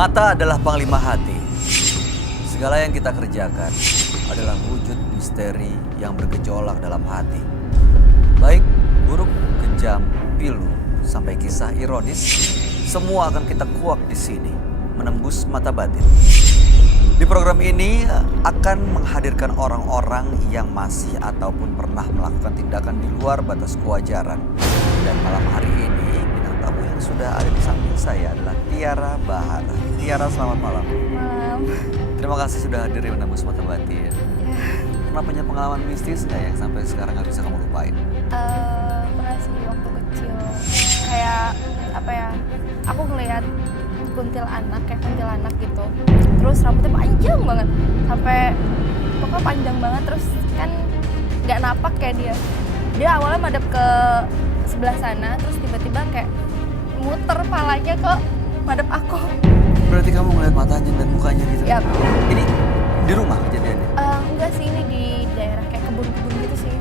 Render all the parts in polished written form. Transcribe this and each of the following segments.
Mata adalah panglima hati. Segala yang kita kerjakan adalah wujud misteri yang bergejolak dalam hati. Baik, buruk, kejam, pilu, sampai kisah ironis, semua akan kita kuak di sini, menembus mata batin. Di program ini akan menghadirkan orang-orang yang masih ataupun pernah melakukan tindakan di luar batas kewajaran. Dan malam hari ini, bintang tamu yang sudah ada di samping saya adalah Tiara Bahara. Tiara, selamat malam. Malam. Terima kasih sudah hadir di menembus mata batin. Ya. Pernah punya pengalaman mistis nggak yang sampai sekarang nggak bisa kamu lupain? Pernah sih waktu kecil. Kayak apa ya? Aku ngeliat kayak kuntilanak gitu. Terus rambutnya panjang banget, sampai pokoknya panjang banget. Terus kan nggak napak kayak dia. Dia awalnya madep ke sebelah sana, terus tiba-tiba kayak muter palanya ke madep aku. Berarti kamu ngeliat matanya dan mukanya gitu? Yap. Ini di rumah kejadiannya? Enggak sih, ini di daerah kayak kebun-kebun gitu sih.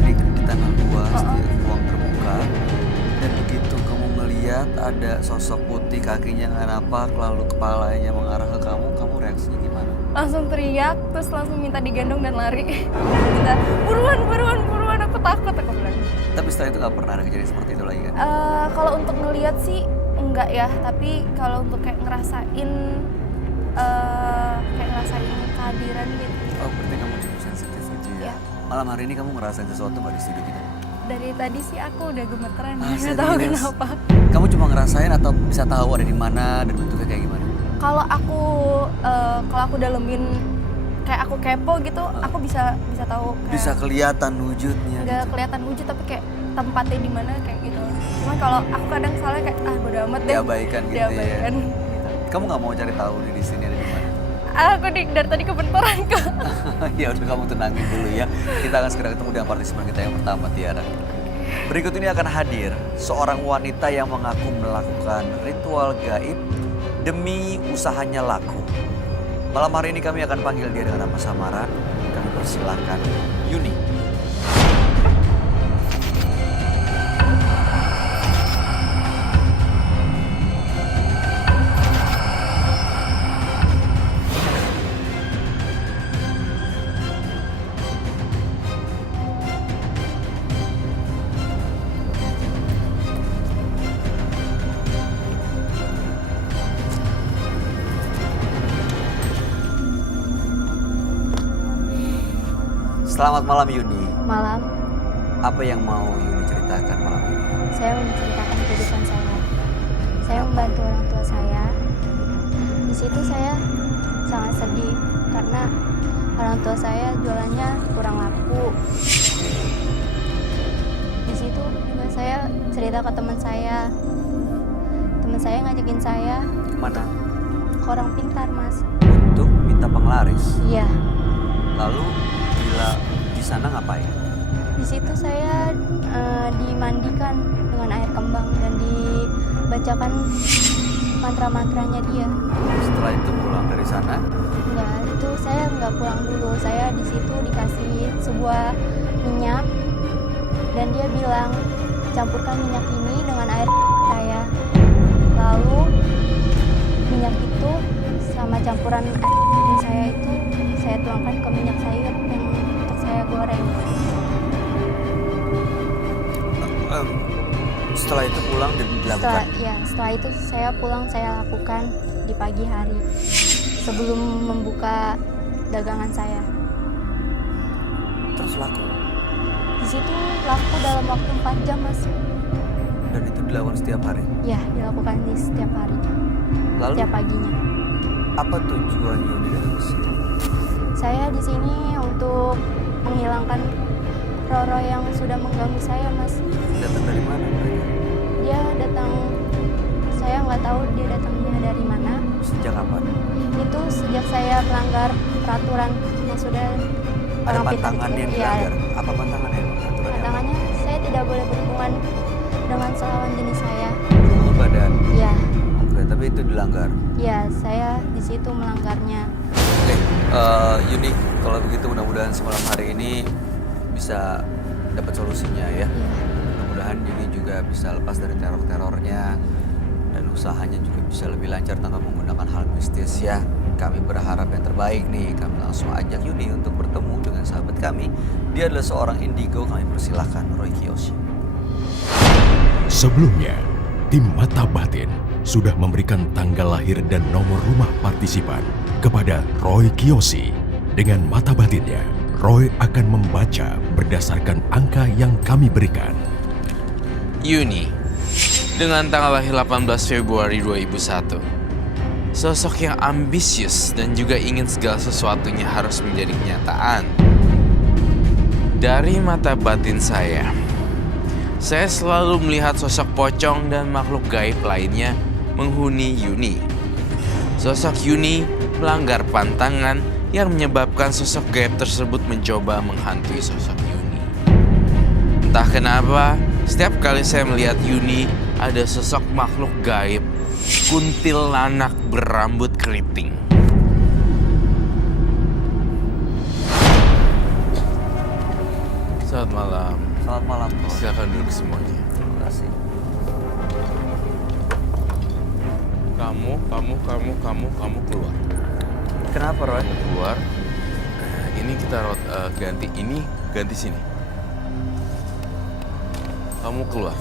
Di tanah luas, di ruang terbuka. Dan begitu kamu melihat ada sosok putih, kakinya nggak napak, lalu kepalanya mengarah ke kamu reaksinya gimana? Langsung teriak, terus langsung minta digendong dan lari. Minta, buruan, aku takut, aku bilang. Tapi setelah itu nggak pernah ada kejadian seperti itu lagi kan? Kalau untuk ngelihat sih enggak ya, tapi kalau untuk kayak ngerasain kehadiran gitu. Oh, berarti kamu cukup sensitif gitu ya? Ya. Malam hari ini kamu ngerasain sesuatu nggak di studio kita? Dari tadi sih aku udah gemeteran, Ah, nggak tahu serius? kenapa. Kamu cuma ngerasain atau bisa tahu ada di mana dan bentuknya kayak gimana? Kalau aku dalemin, kayak aku kepo gitu, aku bisa tahu kayak Bisa kelihatan wujudnya. nggak kelihatan wujud, tapi kayak tempatnya di mana kayak gitu. Cuman kalau aku kadang soalnya kayak bodo amat deh. Diabaikan gitu Diabaikan. ya. Kamu nggak mau cari tahu nih di sini ada di mana? Aku dari tadi kebentoran kok. Ya udah, kamu tenangin dulu ya. Kita akan segera ketemu dengan partisipan kita yang pertama, Tiara. Berikut ini akan hadir seorang wanita yang mengaku melakukan ritual gaib demi usahanya laku. Malam hari ini kami akan panggil dia dengan nama samaran. Kami persilahkan Yuni. Selamat malam Yuni. Malam, Apa yang mau Yuni ceritakan malam ini? saya mau menceritakan kehidupan saya. Saya membantu orang tua saya. Di situ saya sangat sedih karena orang tua saya jualannya kurang laku. Di situ juga saya cerita ke teman saya. Teman saya ngajakin saya Mana? ke orang pintar, Mas. Untuk minta penglaris. Iya. Lalu bila di sana ngapain? Di situ saya dimandikan dengan air kembang dan dibacakan mantra-mantranya dia. Setelah itu pulang dari sana, Enggak, itu saya nggak pulang dulu. Saya di situ dikasih sebuah minyak dan dia bilang campurkan minyak ini dengan air saya. Lalu minyak itu sama campuran air saya itu saya tuangkan ke minyak sayur yang untuk saya goreng. setelah itu pulang dan dilakukan. Setelah itu saya pulang, saya lakukan di pagi hari sebelum membuka dagangan saya. Terus laku. Di situ laku dalam waktu 4 jam, Mas. Dan itu dilakukan setiap hari. Ya, dilakukan di setiap hari, Lalu setiap paginya. apa tujuan Yuni datang ke sini? Saya di sini untuk menghilangkan Roro yang sudah mengganggu saya, Mas. Datang dari mana mereka? Dia datang, saya nggak tahu dia datangnya dari mana. Sejak kapan? Itu sejak saya melanggar peraturan yang sudah Ada orang pintar pantangan yang bikin. dilanggar. Apa pantangannya? Aturannya apa? Tantangannya saya tidak boleh berhubungan dengan selawan jenis saya. Hubungan badan. Ya, Oke, tapi itu dilanggar. ya saya di situ melanggarnya. Oke, Yuni, kalau begitu mudah-mudahan semalam hari ini bisa dapat solusinya ya. Ya, Mudah-mudahan Yuni juga bisa lepas dari teror-terornya dan usahanya juga bisa lebih lancar tanpa menggunakan hal mistis ya. Kami berharap yang terbaik nih. Kami langsung ajak Yuni untuk bertemu dengan sahabat kami. Dia adalah seorang indigo. Kami persilahkan Roy Kiyoshi. Sebelumnya, tim Mata Batin sudah memberikan tanggal lahir dan nomor rumah partisipan kepada Roy Kiyoshi. Dengan mata batinnya, Roy akan membaca berdasarkan angka yang kami berikan. Yuni, dengan tanggal lahir 18 Februari 2001. Sosok yang ambisius dan juga ingin segala sesuatunya harus menjadi kenyataan. Dari mata batin saya selalu melihat sosok pocong dan makhluk gaib lainnya menghuni Yuni. Sosok Yuni melanggar pantangan yang menyebabkan sosok gaib tersebut mencoba menghantui sosok Yuni. Entah kenapa, setiap kali saya melihat Yuni, ada sosok makhluk gaib, kuntilanak berambut keriting. Selamat malam. Selamat malam, Roy. Silakan duduk semuanya. Terima kasih. Kamu keluar. Kenapa, Roy? Keluar. Ini kita ganti ini, ganti sini. Kamu keluar.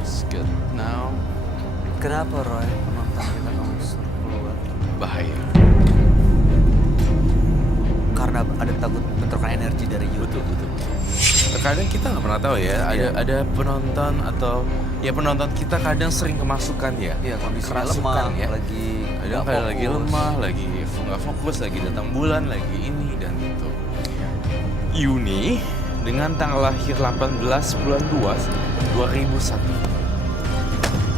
It's good now. Kenapa, Roy? Penonton kita kamu suruh keluar? Bahaya. Karena ada takut bentrokan energi dari Yuni. Betul. Terkadang kita nggak pernah tahu ya. Ada penonton atau ya penonton kita kadang sering kemasukan ya. Iya, kondisi Kerasukan lemah ya. lagi Kadang nggak kayak lagi fokus. lemah, lagi nggak fokus, lagi datang bulan, lagi ini dan itu. Yuni dengan tanggal lahir 18 bulan 2 2001.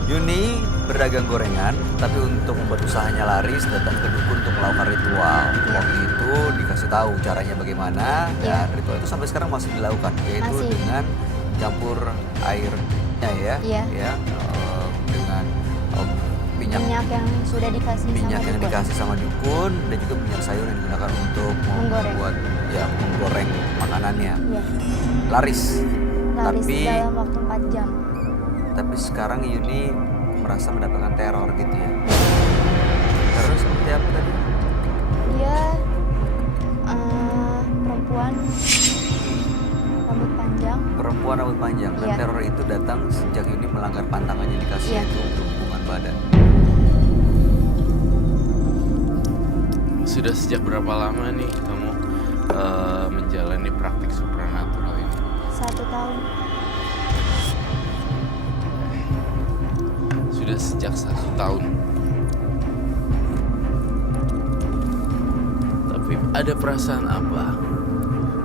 Yuni berdagang gorengan, tapi untuk membuat usahanya laris datang ke dukun untuk melakukan ritual. Waktu itu dikasih tahu caranya bagaimana, dan ritual itu sampai sekarang masih dilakukan, yaitu Masih. dengan campur airnya ya, Iya. dengan minyak Minyak yang sudah dikasih minyak sama yang dukun. dikasih sama dukun, dan juga minyak sayur yang digunakan untuk Menggoreng. membuat menggoreng makanannya. Iya. Laris. Laris Tapi dalam waktu 4 jam. Tapi sekarang Yuni merasa mendapatkan teror gitu ya. Teror seperti apa tadi? Dia perempuan rambut panjang. Perempuan rambut panjang. Dan Iya. teror itu datang sejak Yuni melanggar pantangan yang dikasih Iya. itu untuk hubungan badan. Sudah sejak berapa lama nih kamu menjalani praktik supernatural ini? 1 tahun. Sudah sejak 1 tahun. Tapi ada perasaan apa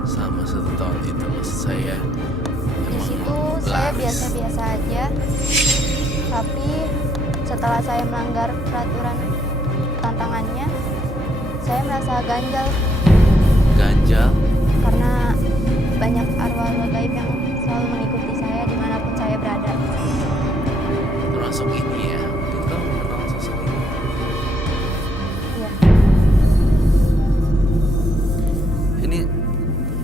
selama 1 tahun itu? Maksud saya Di situ saya biasa-biasa aja. Tapi setelah saya melanggar peraturan tantangannya, saya merasa ganjal ganjal. karena banyak arwah-arwah gaib yang selalu mengikuti saya dimanapun saya berada. Termasuk ini ya. Mungkin kamu mengenal sosok ini. Iya. Ini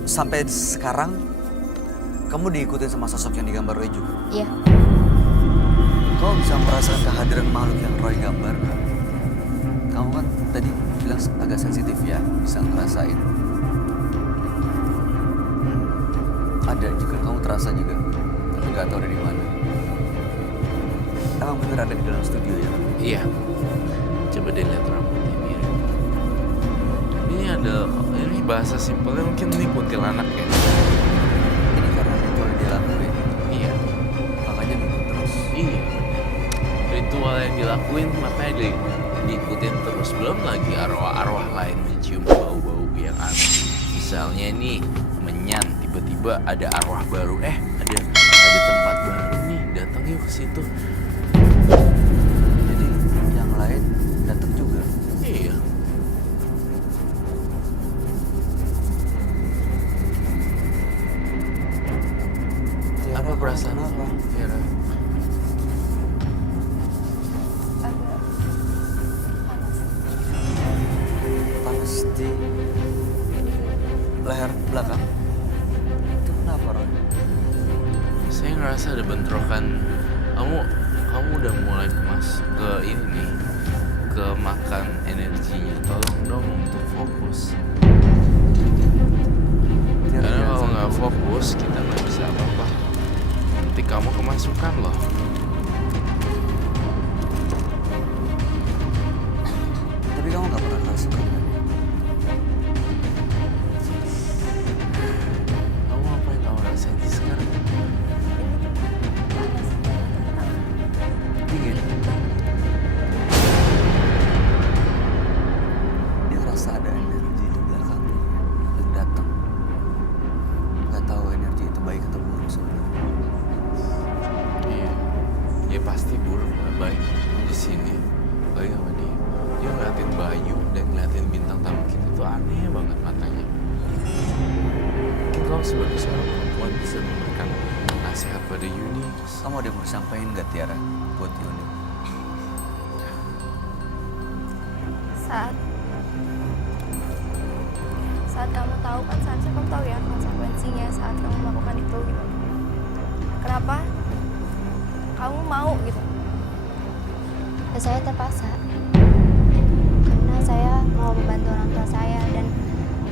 sampai sekarang kamu diikutin sama sosok yang digambar Roy juga. Iya. Kau bisa merasakan kehadiran makhluk yang Roy gambar. Kamu kan tadi bilang agak sensitif ya, bisa ngerasain. Ada juga, kamu terasa juga, tapi nggak tahu dari mana. Emang bener ada di dalam studio ya? Iya. Coba deh lihat rambutnya mirip. Ini bahasa simpelnya mungkin ini kuntilanak ya. Ini karena ritual yang dia lakuin, Iya. makanya ngikut terus. Iya. Ritual yang dilakuin makanya diikutin terus. Belum lagi arwah-arwah lain mencium bau-bau yang aneh. Misalnya nih menyan, tiba-tiba ada arwah baru. Ada tempat baru nih, datang yuk ke situ. Jadi yang lain datang juga. Iya. Ya, Apa perasaan kenapa? kamu, Vera? Agak panas. ngerasa ada bentrokan. Kamu udah mulai ke ini nih, ke makan energinya. Tolong dong untuk fokus. Karena kalau nggak fokus kita nggak bisa apa-apa. Nanti kamu kemasukan loh. Tapi kamu nggak pernah kerasukan kan? Kamu apa yang kamu rasain sih sekarang? Dingin. Dia ngerasa ada energi di belakangnya yang datang. Nggak tahu energi itu baik atau buruk sebenarnya. Iya, ya pasti buruk lah baik di sini. Lagi sama dia. Dia ngeliatin Bayu dan ngeliatin bintang tamu kita tuh aneh banget matanya. Mungkin kamu sebagai seorang perempuan bisa memberikan nasihat pada Yuni. Kamu ada yang mau disampaikan nggak Tiara buat Yuni? Saat kamu tahu kan, seharusnya kamu tahu ya konsekuensinya saat kamu melakukan itu gitu. Kenapa kamu mau gitu? Ya, saya terpaksa karena saya mau membantu orang tua saya dan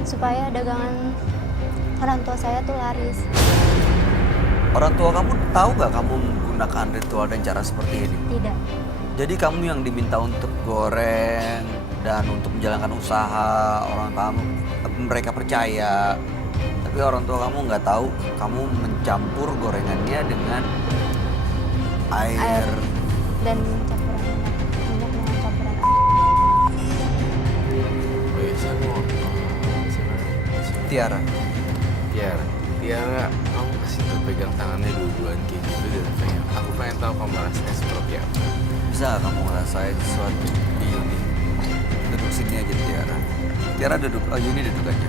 supaya dagangan orang tua saya tuh laris. Orang tua kamu tahu nggak kamu menggunakan ritual dan cara seperti ini? Tidak, Jadi kamu yang diminta untuk goreng dan untuk menjalankan usaha, orang kamu mereka percaya. Tapi orang tua kamu nggak tahu kamu mencampur gorengannya dengan air. dan campuran minyak dengan campuran Oh iya, saya mau siapa? Tiara. Tiara, kamu kasih tuh pegang tangannya dua-duaan kayak gitu dan aku pengen tahu kamu rasanya seperti apa. Bisa nggak kamu ngerasain sesuatu di Yuni? Duduk sini aja Tiara. Tiara duduk, Yuni duduk aja.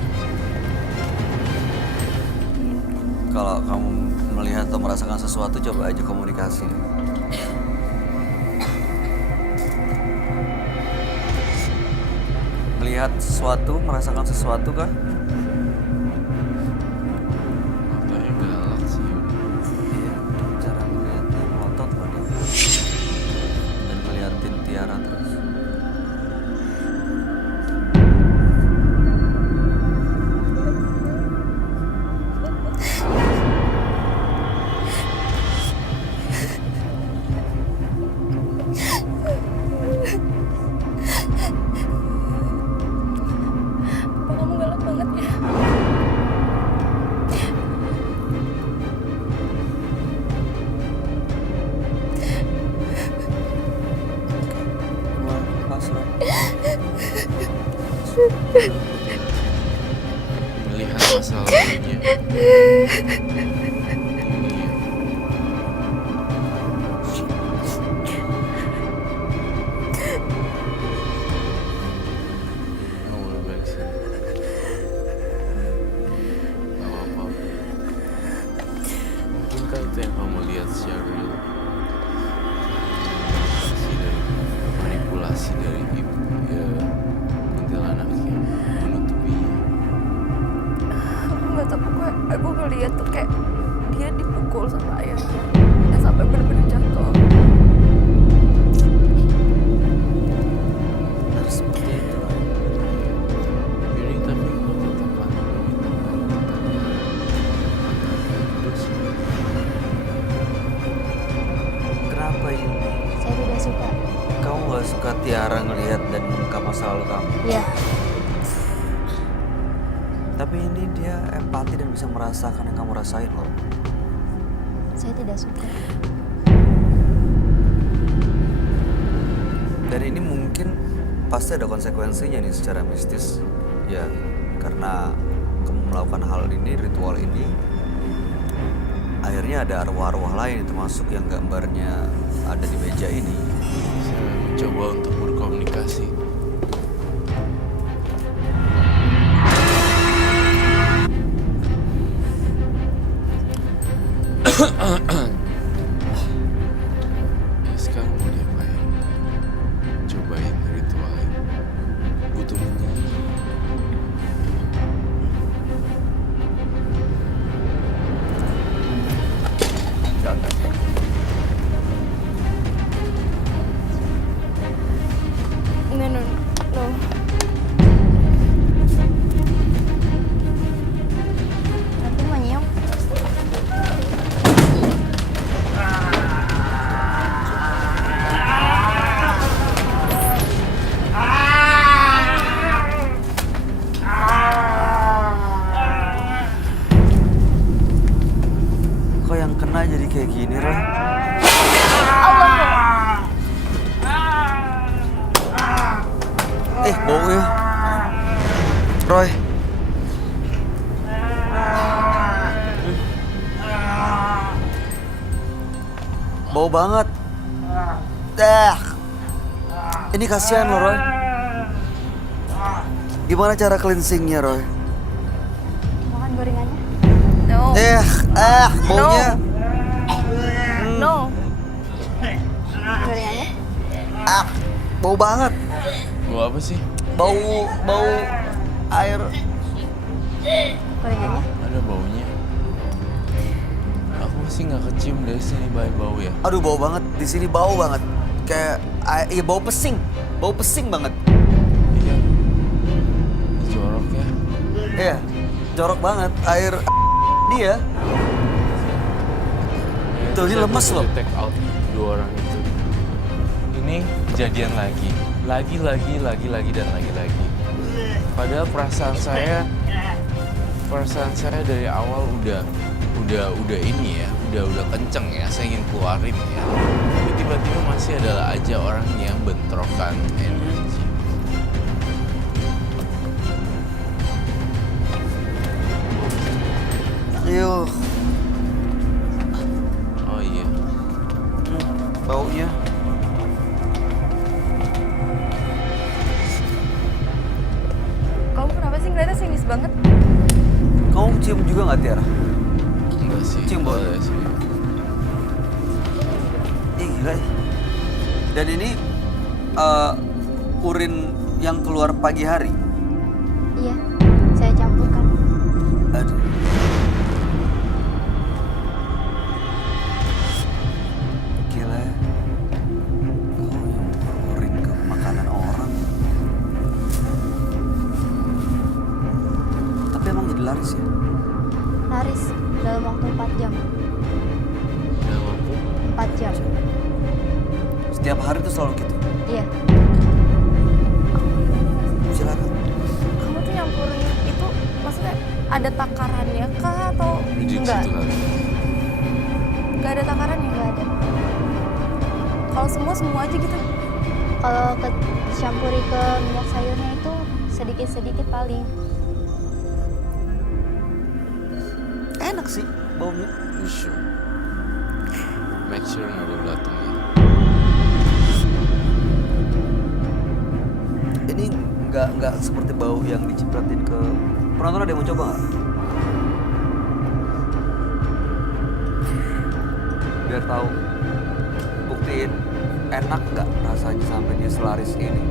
Kalau kamu melihat atau merasakan sesuatu, coba aja komunikasi. Melihat sesuatu, merasakan sesuatu kah? Matanya galak sih Yuni. Iya, cara melihatnya melotot loh dia. Dan ngeliatin Tiara terus. Apa kamu galak banget ya? Pasrah. Melihat masa lalunya. Iya. Kamu boleh balik sini. Gak apa-apa. Mungkinkah itu yang kamu lihat secara real? Manipulasi dari ibu ya, kuntilanak yang menutupinya. Aku nggak tahu, pokoknya aku ngeliat tuh kayak dia dipukul sama ayahnya dan sampai benar-benar jatuh. Harus seperti itu. Jadi tapi kok tetap lagi meminta terus Kenapa Yuni? saya tidak suka. Kamu gak suka Tiara ngelihat dan mengungkap masa lalu kamu? Iya, Tapi ini dia empati dan bisa merasakan yang kamu rasain loh. saya tidak suka. Dan ini mungkin pasti ada konsekuensinya nih secara mistis. Ya, karena kamu melakukan hal ini, ritual ini, akhirnya ada arwah-arwah lain termasuk yang gambarnya ada di meja ini. saya mencoba untuk berkomunikasi. Ya sekarang mau diapain? Cobain ritual ini. Butuh minyak. Jangan. Bau banget. Dah. Ini kasihan loh, Roy. Gimana cara cleansingnya, Roy? Makan gorengannya. No. Baunya. No. Gorengannya. Bau banget. Gua apa sih? Bau air. Gorengannya. Ada baunya. Aku sih nggak kecium dari sini bau ya. Aduh, bau banget. Di sini bau banget. Kayak iya, bau pesing. Bau pesing banget. Iya. Ini jorok ya. Iya, jorok banget. Air dia. Tuh, ini Saya lemes bisa loh. Take out dua orang itu. Ini kejadian lagi. Lagi dan lagi. Padahal perasaan saya dari awal udah ini ya, udah kenceng ya, saya ingin keluarin ya. Tapi tiba-tiba masih adalah aja orang yang bentrokan energi. Ayo, Oh iya, baunya. Kamu kenapa sih ngeliatnya sinis banget? Kamu cium juga nggak, Tiara? enggak sih. Cium bau. boleh sih. Ih, gila ya. Dan ini urin yang keluar pagi hari. Iya, saya campurkan. Aduh. Gila ya. Kau yang urin ke makanan orang. Tapi emang jadi laris ya? Laris dalam waktu 4 jam. Dalam waktu 4 jam. Setiap hari tuh selalu gitu. Iya. Silakan. Kamu tuh nyampurin itu maksudnya ada takarannya kah atau di enggak? situ kali. Enggak ada takarannya? Nggak ada. Kalau semua aja gitu. Kalau dicampuri ke minyak sayurnya itu sedikit-sedikit paling. Enak sih baunya. You sure? Make sure nggak ada belatungnya. Ini nggak seperti bau yang dicipratin ke penonton. Ada yang mau coba nggak? Biar tahu, buktiin enak nggak rasanya sampai dia selaris ini.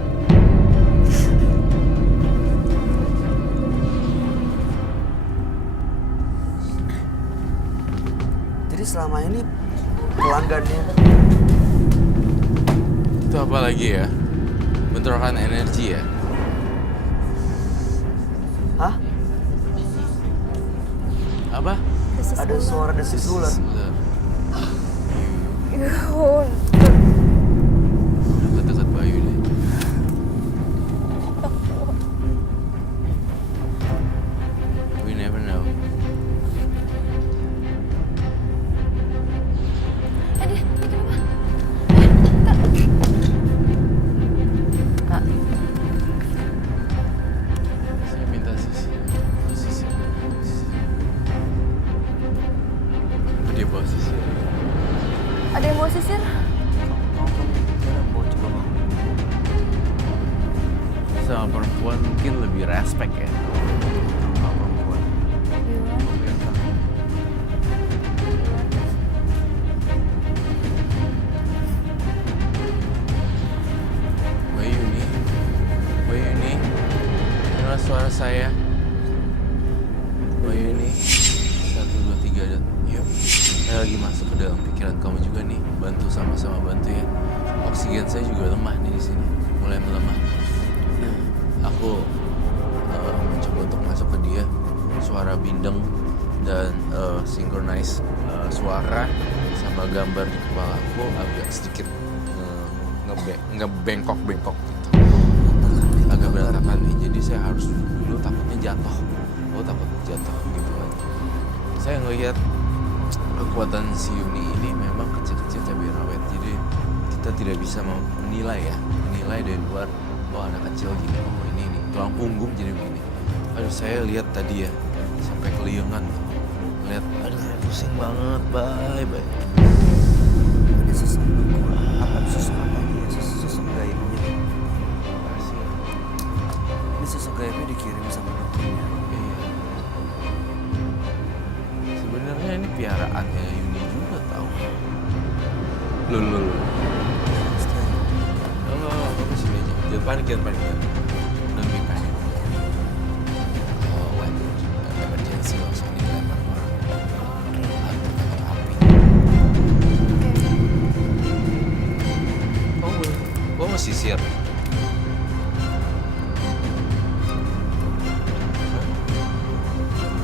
Jadi selama ini pelanggannya Itu apa lagi ya? Bentrokan energi ya? hah? Apa? Ada suara desis ular. Ular. Yuh, Dekat-dekat Bayu deh. We never know. dia kenapa? Kak, Saya minta sisi. Dia bawa sisi. ada yang mau sisir? Mau coba mau. Sama perempuan mungkin lebih respect ya. Sama perempuan. Iya. Biasa. Bayu nih, inilah suara saya. Bayu nih, 1, 2, 3 dan yuk. Saya lagi masuk ke dalam pikiran kamu juga nih, bantu sama-sama bantu ya. Oksigen saya juga lemah nih di sini, mulai melemah. Aku mencoba untuk masuk ke dia, suara bindeng dan synchronize suara sama gambar di kepala aku agak sedikit ngebengkok gitu, agak berantakan nih. Jadi saya harus duduk dulu, takutnya jatuh. Oh, takut jatuh gitu kan. Saya ngelihat kekuatan si Yuni ini memang kecil-kecil cabai rawit. Jadi kita tidak bisa menilai dari luar. Oh, anak kecil gini, oh ini tulang punggung jadi begini. Aduh, saya lihat tadi ya sampai keliengan. Lihat, aduh saya pusing banget, bye. Ini Lu. Lo sini aja. Jangan panik. Don't be panic. Kalau when emergency langsung dilempar ke orang. Atau tembak api. Lo mau sisir?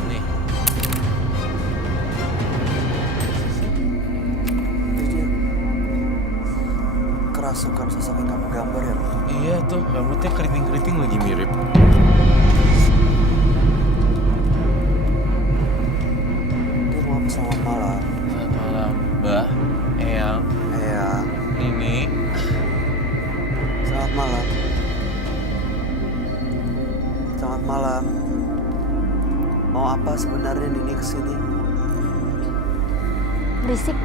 Nih. Ini dia. Kerasukan sosok yang kamu gambar ya? Iya tuh, rambutnya keriting-keriting lagi mirip. Dia mau apa? Selamat malam. Selamat malam, Mbah, Eyang, Iya. Nini. Selamat malam. Selamat malam. Mau apa sebenarnya Nini kesini? Berisik.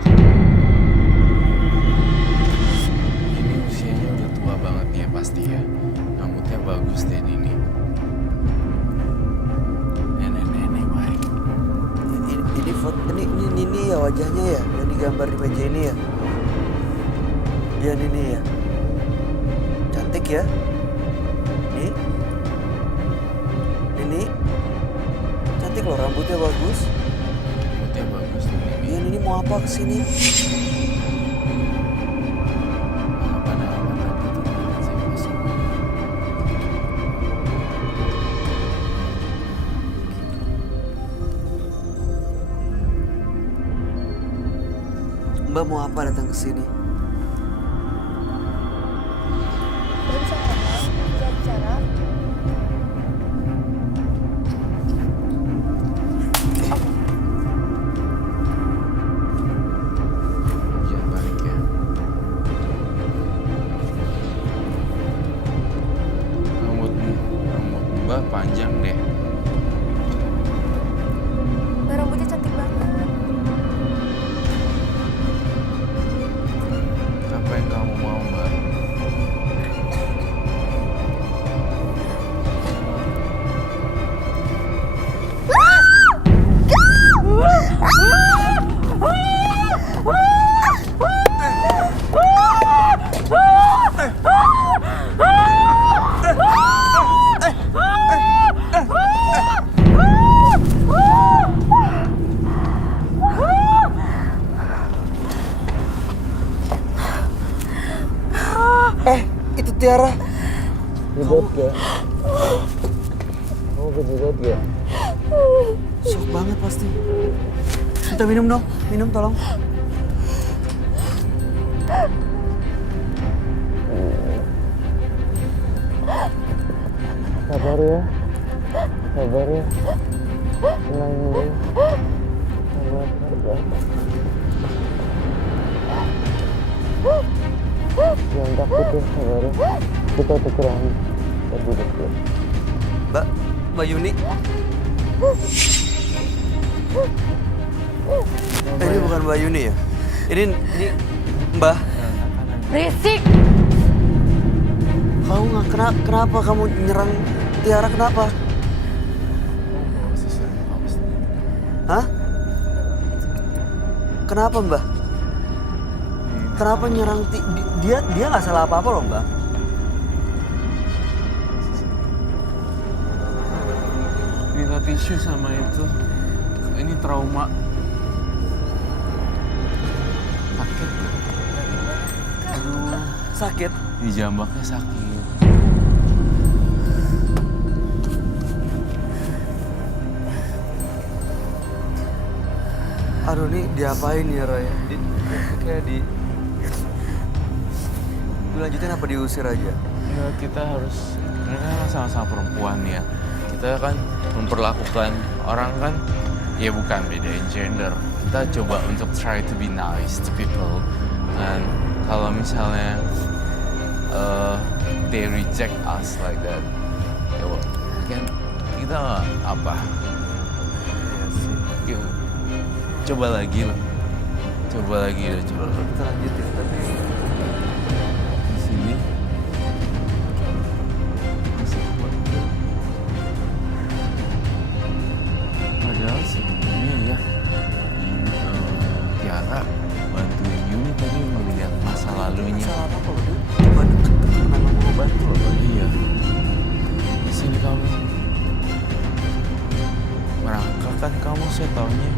Ini usianya udah tua banget ya pasti ya. Rambutnya bagus deh Nini. Nenek-nenek baik. Ini foto ini Nini ya wajahnya ya yang digambar di meja ini ya. Iya Nini ya. Cantik ya. Nini. Cantik loh, rambutnya bagus. Rambutnya bagus nih Nini. Iya Nini mau apa kesini? Apa-apa gitu saya masuk. Mbak mau apa datang ke sini? Belum bisa ngomong, bisa bicara. Jangan panik ya. Rambut Mbak panjang deh. Mbak rambutnya cantik banget. Apa yang kamu mau Mbak? Itu Tiara. Gedot gak? Kamu kejedot gak? Shock banget pasti. Minta minum dong, minum tolong. Sabar ya. Sabar ya. Tenang dulu. Sabar. Jangan takut ya, sabar ya. Kita tukeran. Kita duduk ya. Mbak Yuni. Ini bukan Mbak Yuni ya? Ini Mbah. Berisik. Kamu nggak kenapa kamu nyerang Tiara kenapa? Hah? Kenapa Mbah? Kenapa nyerang dia nggak salah apa-apa loh Mbah. Minta tisu sama itu. Ini trauma. Sakit gak? Aduh, Sakit? di jambaknya sakit. Aduh nih diapain ya Roy? Kayak dilanjutin apa diusir aja? Enggak, kita harus, mereka kan sama-sama perempuan ya. Kita kan memperlakukan orang kan, ya bukan bedain gender. Kita coba untuk try to be nice to people. Dan kalau misalnya they reject us like that, ya kan kita nggak apa. Yuk, coba lagi lah. Coba lagi deh, coba. Kita lanjutin tapi Di sini masih kuat. Padahal sebelumnya ya Tiara bantuin Yuni tadi melihat saya taunya.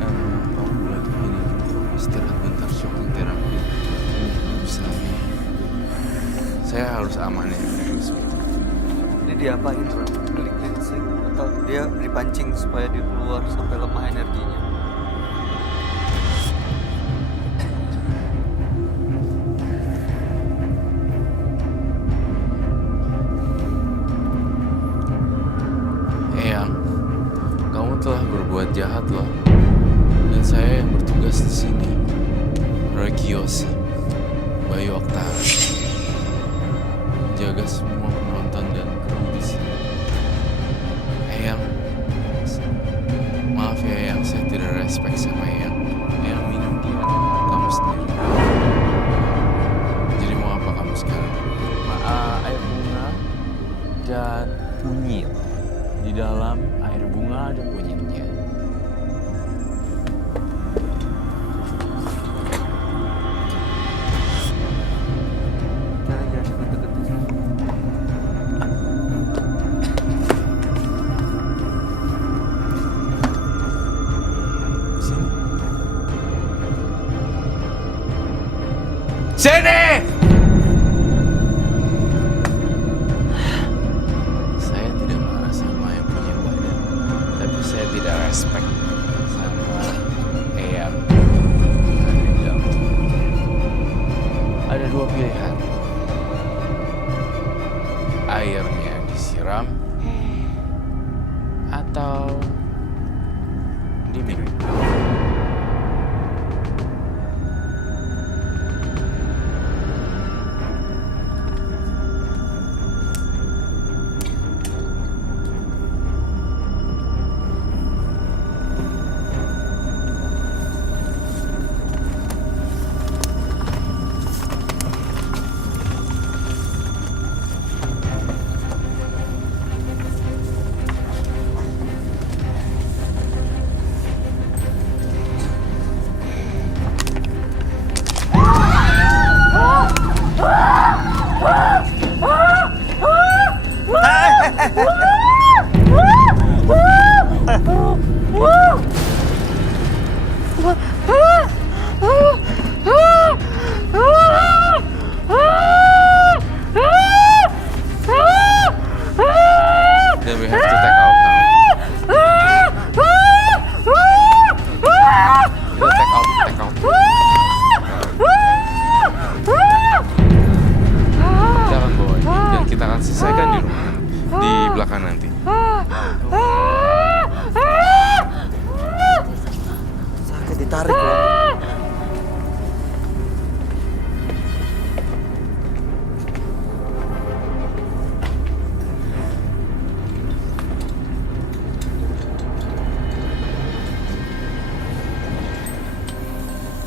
Kamu boleh ini istirahat bentar, shocking terapi. Bisa nih. Saya harus aman ya. Ini diapain bro? Klik cleansing atau dia dipancing supaya dia keluar sampai lemah energinya? Eyang, kamu telah berbuat jahat loh. Dan saya yang bertugas di sini. Roy Kiyoshi, Bayu Oktara, menjaga semua penonton dan kru di sini. Eyang, maaf ya Eyang, saya tidak respect sama Eyang. Eyang minum dia, kamu sendiri. Jadi mau apa kamu sekarang? Air bunga dan kunyit. Di dalam air bunga ada kunyitnya. Jangan deket-deket. Sini. Sini! Saya tidak marah sama yang punya badan, tapi saya tidak respect sama Eyang. Ada di dalam tubuh. Ada dua pilihan. Airnya disiram atau diminum. Then we have to take out now. Kita take out. Kita akan bawa ini dan kita akan selesaikan di rumah, di belakang nanti. Sakit ditarik loh.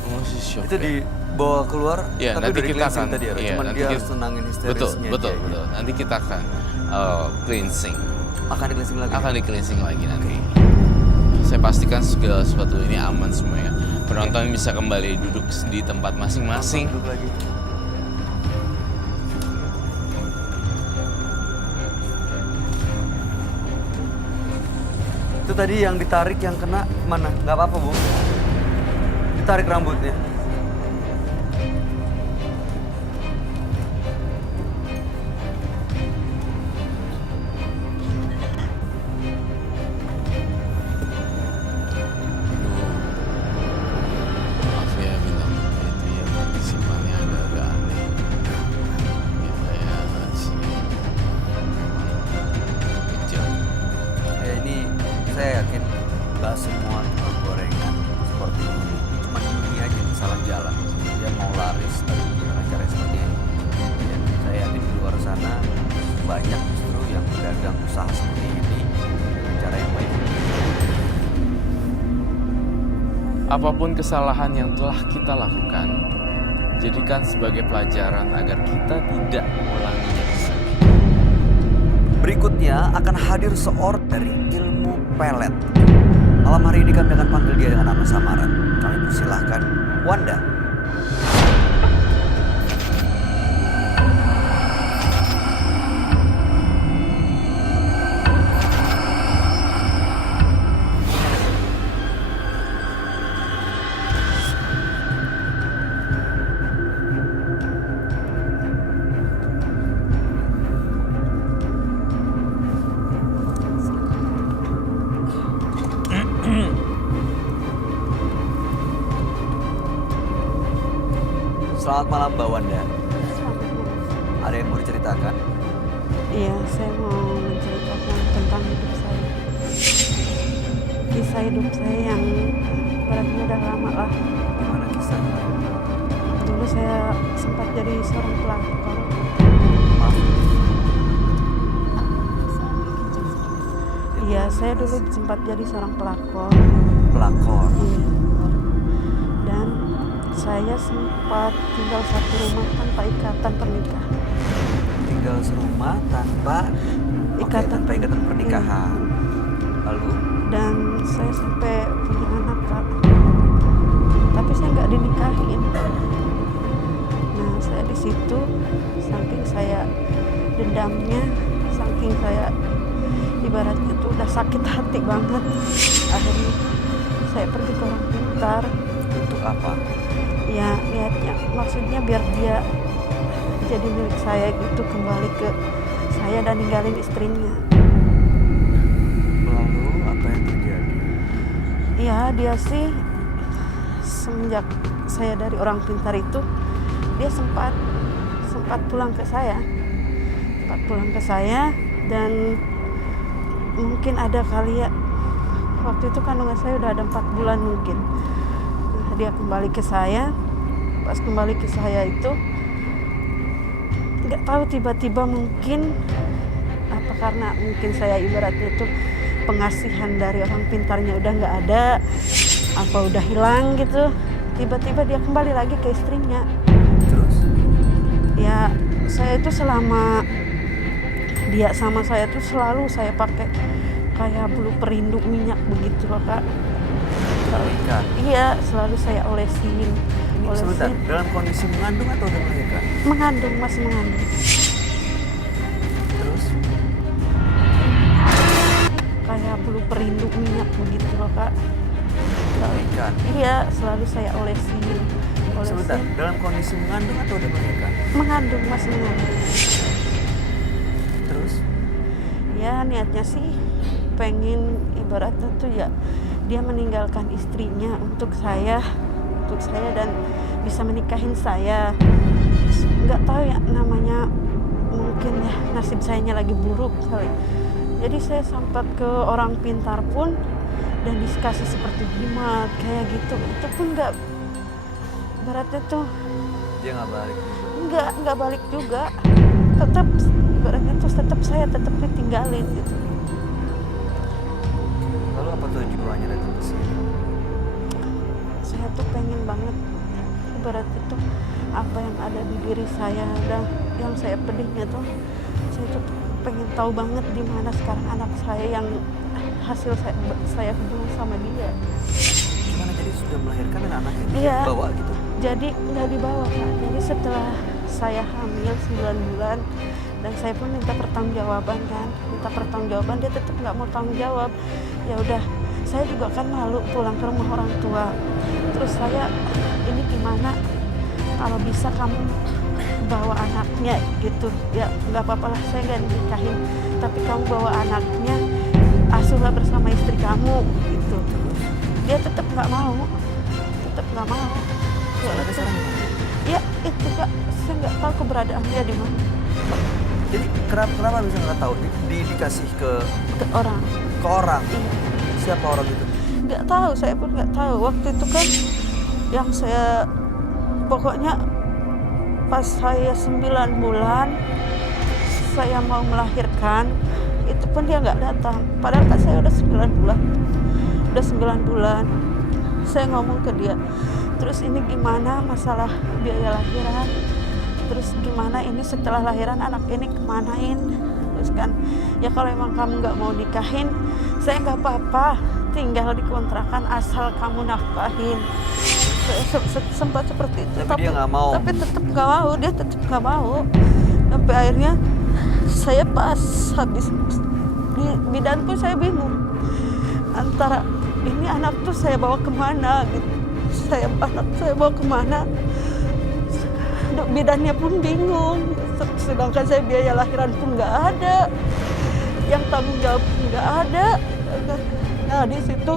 Masih shock Itu ya? dibawa keluar, Ya, tapi nanti udah kita di-cleansing akan tadi ya. iya, Cuman nanti dia kita- harus tenangin histerisnya Betul. aja gitu. Nanti kita akan cleansing. Akan di-cleansing lagi. Akan di cleansing lagi nanti. Saya pastikan segala sesuatu ini aman semua ya. Penonton bisa kembali duduk di tempat masing-masing. Duduk lagi. Itu tadi yang ditarik yang kena mana? Nggak apa-apa, Bu. Ditarik rambutnya. Maaf ya bintang itu ya partisipannya agak-agak aneh. Ya kayak sini memang kejam. Ini saya yakin nggak semua tukang gorengan seperti ini. Cuma ini aja yang salah jalan. Dia mau laris tapi dengan cara seperti ini. Ya, saya yakin di luar sana banyak justru yang pedagang usaha seperti ini dengan cara yang baik. Apapun kesalahan yang telah kita lakukan, jadikan sebagai pelajaran agar kita tidak mengulanginya kembali. Berikutnya akan hadir seorang dari ilmu pelet. Malam hari ini kami akan panggil dia dengan nama samaran. Kami persilahkan Wanda. Selamat malam Mbak Wanda. Ada yang mau diceritakan? Iya, saya mau menceritakan tentang hidup saya. Kisah hidup saya yang beratnya udah lama lah. Gimana kisahnya? Dulu saya sempat jadi seorang pelakor. Maaf. Iya, saya dulu sempat jadi seorang pelakor. Pelakor. Iya. Dan saya sempat tinggal satu rumah tanpa ikatan pernikahan. Tinggal serumah tanpa tanpa ikatan pernikahan. Lalu? Dan saya sampai punya anak, Kak. Tapi saya nggak dinikahin. Nah, saya di situ saking saya dendamnya, saking saya ibaratnya itu udah sakit hati banget. Akhirnya saya pergi ke orang pintar. Untuk apa? Ya, niatnya maksudnya biar dia jadi milik saya gitu, kembali ke saya dan ninggalin istrinya. Lalu apa yang terjadi? Ya, dia sih semenjak saya dari orang pintar itu, dia sempat pulang ke saya. Sempat pulang ke saya dan mungkin ada kali ya, waktu itu kandungan saya udah ada 4 bulan mungkin. Nah, dia kembali ke saya. Pas kembali ke saya itu nggak tahu, tiba-tiba mungkin apa karena mungkin saya ibaratnya itu pengasihan dari orang pintarnya udah nggak ada, apa udah hilang gitu, tiba-tiba dia kembali lagi ke istrinya. Terus? Ya, saya itu selama dia sama saya tuh selalu saya pakai kayak bulu perinduk minyak begitu loh, Kak. Ikan. Iya, selalu saya olesin. Sebentar, dalam kondisi mengandung atau udah melahirkan? Mengandung, masih mengandung. Terus? Kayak bulu perinduk minyak begitu loh, Kak. Ikan. Iya, selalu saya olesin. Sebentar, dalam kondisi mengandung atau udah melahirkan? Mengandung, masih mengandung. Terus? Ya, niatnya sih pengen ibaratnya tuh ya dia meninggalkan istrinya untuk saya dan bisa menikahin saya. Nggak tahu ya, namanya mungkin ya nasib sayanya lagi buruk kali. Jadi saya sempat ke orang pintar pun dan dikasih seperti jimat kayak gitu, itu pun nggak, ibaratnya tuh Dia nggak balik. nggak balik juga, tetap ibaratnya tuh saya tetap ditinggalin gitu. Lalu apa tujuannya datang ke sini? Saya tuh pengen banget, ibarat itu apa yang ada di diri saya dan yang saya pedihnya tuh, saya tuh pengen tahu banget di mana sekarang anak saya yang hasil saya hubungan sama dia. Gimana jadi sudah melahirkan dan anaknya Iya. dibawa gitu? Jadi nggak dibawa, Pak. Jadi setelah saya hamil 9 bulan dan saya pun minta pertanggungjawaban kan, dia tetap nggak mau tanggung jawab. Ya udah, saya juga kan malu pulang ke rumah orang tua. Terus saya, ini gimana kalau bisa kamu bawa anaknya gitu, ya nggak apa-apa lah, saya nggak nikahin, tapi kamu bawa anaknya, asuhlah bersama istri kamu gitu. Dia tetap nggak mau. Ya, Anaknya itu, sekarang gimana? ya itu Kak, saya nggak tahu keberadaan dia di mana. Jadi kenapa bisa nggak tahu? Dikasih ke Ke orang. orang. Iya. Siapa orang itu? Nggak tahu, saya pun nggak tahu. Waktu itu kan yang saya, pokoknya pas saya 9 bulan saya mau melahirkan, itu pun dia nggak datang. Padahal kan saya udah 9 bulan. Saya ngomong ke dia, terus ini gimana masalah biaya lahiran, terus gimana ini setelah lahiran anak ini kemanain. teruskan. Ya kalau emang kamu nggak mau nikahin, saya nggak apa-apa, tinggal di kontrakan asal kamu nafkahin. Saya sempat seperti itu, Tapi dia nggak mau. Tapi tetap nggak mau, dia tetap nggak mau. Sampai akhirnya saya pas habis di bidan pun saya bingung antara ini anak tuh saya bawa kemana gitu. Anak saya bawa kemana, bidannya pun bingung, sedangkan saya biaya lahiran pun nggak ada, yang tanggung jawab pun nggak ada. Nah di situ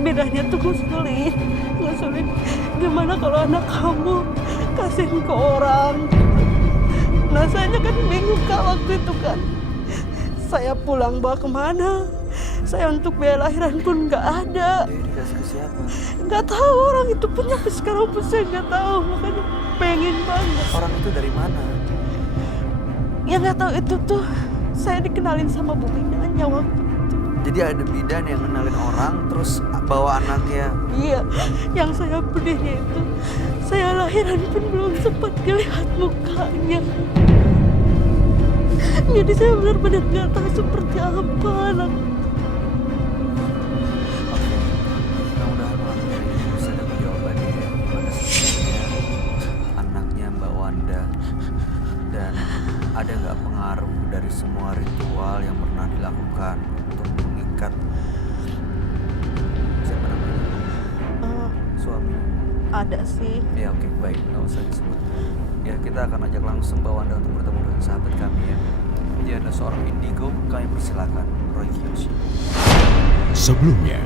bidannya tuh ngusulin, gimana kalau anak kamu kasihin ke orang. Nah saya kan bingung Kak waktu itu kan, saya pulang bawa kemana, saya untuk biaya lahiran pun nggak ada. Dia dikasih ke siapa? Nggak tahu, orang itu pun sampai sekarang pun saya nggak tahu, makanya pengen banget. Orang itu dari mana? Ya nggak tahu, itu tuh saya dikenalin sama Bu bidannya waktu itu. Jadi ada bidan yang kenalin orang terus bawa anaknya. Iya, yang saya pedihnya itu saya lahiran pun belum sempat dilihat mukanya. Jadi saya benar-benar nggak tahu seperti apa anak. Oke, mudah-mudahan malam ini bisa dapat jawabannya ya. Gimana sebenarnya anaknya Mbak Wanda, dan ada nggak pengaruh dari semua ritual yang pernah dilakukan untuk mengikat siapa namanya suami? Ada sih. Ya oke, baik, nggak usah disebut. Ya kita akan ajak langsung Mbak Wanda untuk bertemu dengan sahabat kami ya. Dia adalah seorang indigo, kami persilakan Roy Kiyoshi. Sebelumnya,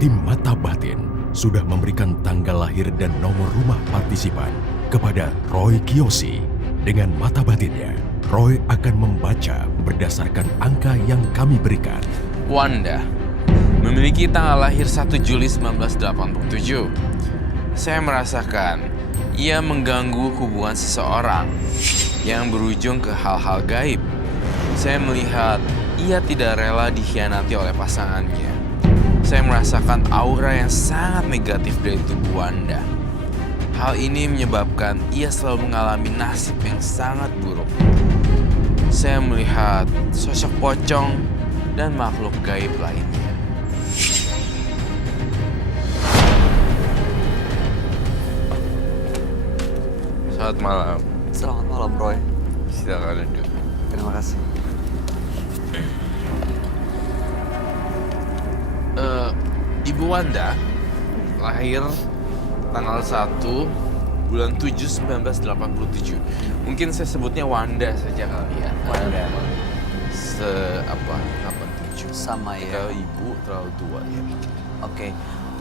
tim Mata Batin sudah memberikan tanggal lahir dan nomor rumah partisipan kepada Roy Kiyoshi. Dengan mata batinnya, Roy akan membaca berdasarkan angka yang kami berikan. Wanda memiliki tanggal lahir 1 Juli 1987. Saya merasakan ia mengganggu hubungan seseorang yang berujung ke hal-hal gaib. Saya melihat ia tidak rela dikhianati oleh pasangannya. Saya merasakan aura yang sangat negatif dari tubuh Wanda. Hal ini menyebabkan ia selalu mengalami nasib yang sangat buruk. Saya melihat sosok pocong dan makhluk gaib lainnya. Selamat malam. Selamat malam Roy. Silakan duduk. Terima kasih. Ibu Wanda lahir tanggal 1 bulan 7 1987. Mungkin saya sebutnya Wanda saja kali ya. Wanda. 87. Sama ya. Kalau ibu terlalu tua ya. Oke,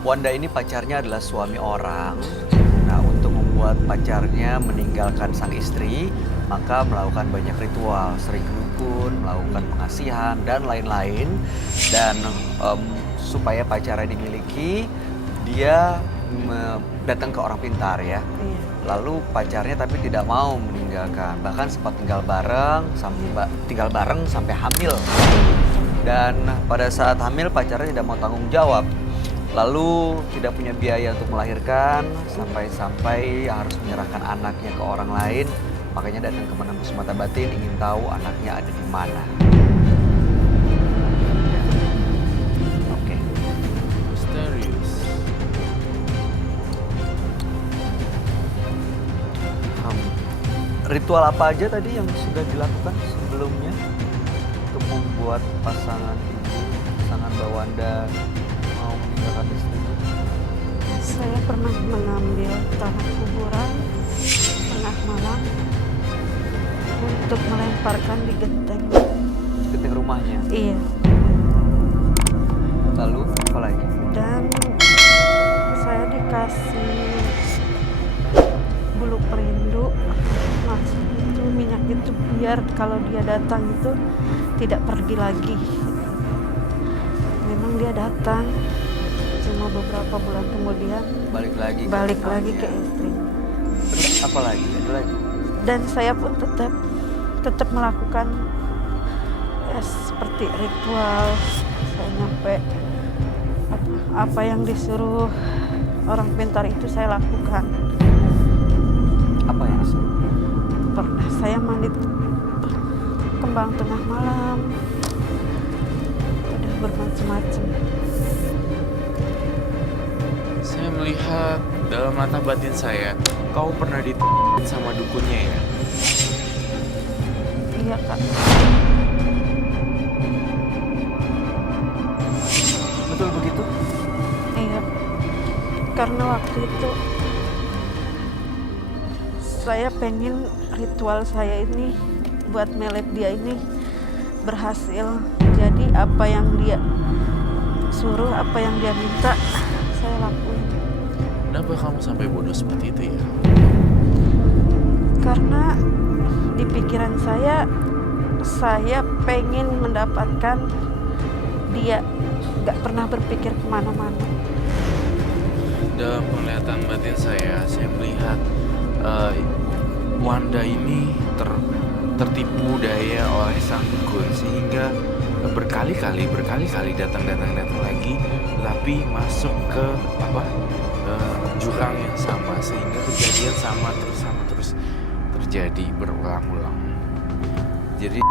Wanda ini pacarnya adalah suami orang. Nah, untuk membuat pacarnya meninggalkan sang istri, maka melakukan banyak ritual, sering dukun, melakukan pengasihan, dan lain-lain. Dan supaya pacarnya dimiliki, dia datang ke orang pintar ya. Iya. Lalu pacarnya tapi tidak mau meninggalkan, bahkan sempat tinggal bareng sampai hamil. Dan pada saat hamil pacarnya tidak mau tanggung jawab, lalu tidak punya biaya untuk melahirkan, sampai harus menyerahkan anaknya ke orang lain. Makanya datang ke penembus mata batin, ingin tahu anaknya ada di mana. Oke. Misterius. Ritual apa aja tadi yang sudah dilakukan sebelumnya untuk membuat pasangan Mbak Wanda mau meninggalkan istrinya? Saya pernah mengambil tanah kuburan tengah malam untuk melemparkan di genteng. Genteng rumahnya. Iya. Lalu apa lagi? Dan saya dikasih bulu perindu, maksud itu minyak itu biar kalau dia datang itu tidak pergi lagi. Memang dia datang, cuma beberapa bulan kemudian Balik lagi ke rumahnya. istri. Terus apa lagi? Ada lagi? Dan saya pun tetap melakukan seperti ritual. Saya nyampe apa yang disuruh orang pintar itu saya lakukan. Apa yang disuruh? Pernah saya mandi kembang tengah malam, udah bermacam-macam. Saya melihat dalam mata batin saya, kau pernah sama dukunnya ya? Iya Kak. Betul begitu? Iya. Karena waktu itu saya pengen ritual saya ini buat melet dia ini berhasil. Jadi apa yang dia suruh, apa yang dia minta, saya lakuin. Kenapa kamu sampai bodoh seperti itu ya? Karena di pikiran saya pengen mendapatkan dia, gak pernah berpikir kemana-mana. Dalam penglihatan batin saya melihat Wanda ini tertipu daya oleh sang dukun sehingga berkali-kali datang lagi, tapi masuk ke jurang yang sama sehingga kejadian sama terus terjadi berulang-ulang. Jadi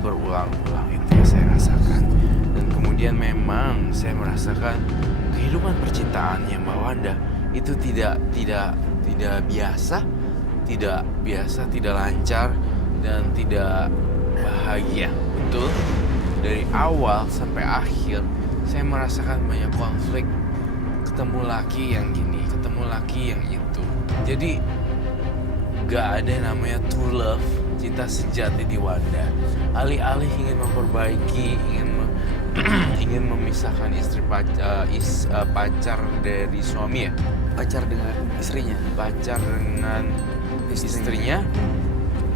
berulang-ulang itu yang saya rasakan, dan kemudian memang saya merasakan kehidupan percintaannya Mbak Wanda itu tidak biasa, tidak lancar dan tidak bahagia. Betul, dari awal sampai akhir saya merasakan banyak konflik, ketemu laki yang gini, ketemu laki yang itu. Jadi gak ada yang namanya true love, cinta sejati di Wanda. Alih-alih ingin memperbaiki, ingin memisahkan pacar dari suami ya, Pacar dengan istrinya. pacar dengan istrinya,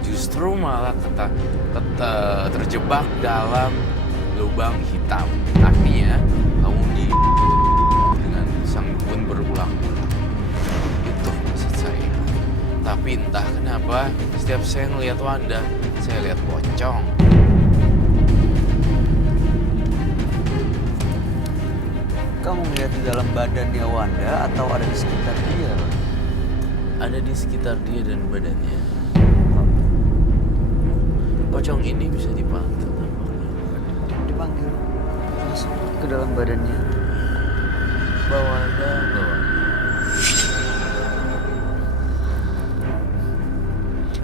justru malah terjebak dalam lubang hitam. Artinya kamu dengan sang dukun berulang-ulang. Itu maksud saya. Tapi entah kenapa setiap saya ngelihat Wanda, saya lihat pocong. Kamu melihat di dalam badannya Wanda atau ada di sekitar dia? Ada di sekitar dia dan badannya. Pocong ini bisa dipanggil nampaknya. Dipanggil masuk ke dalam badannya. Bawa Wanda, bawa.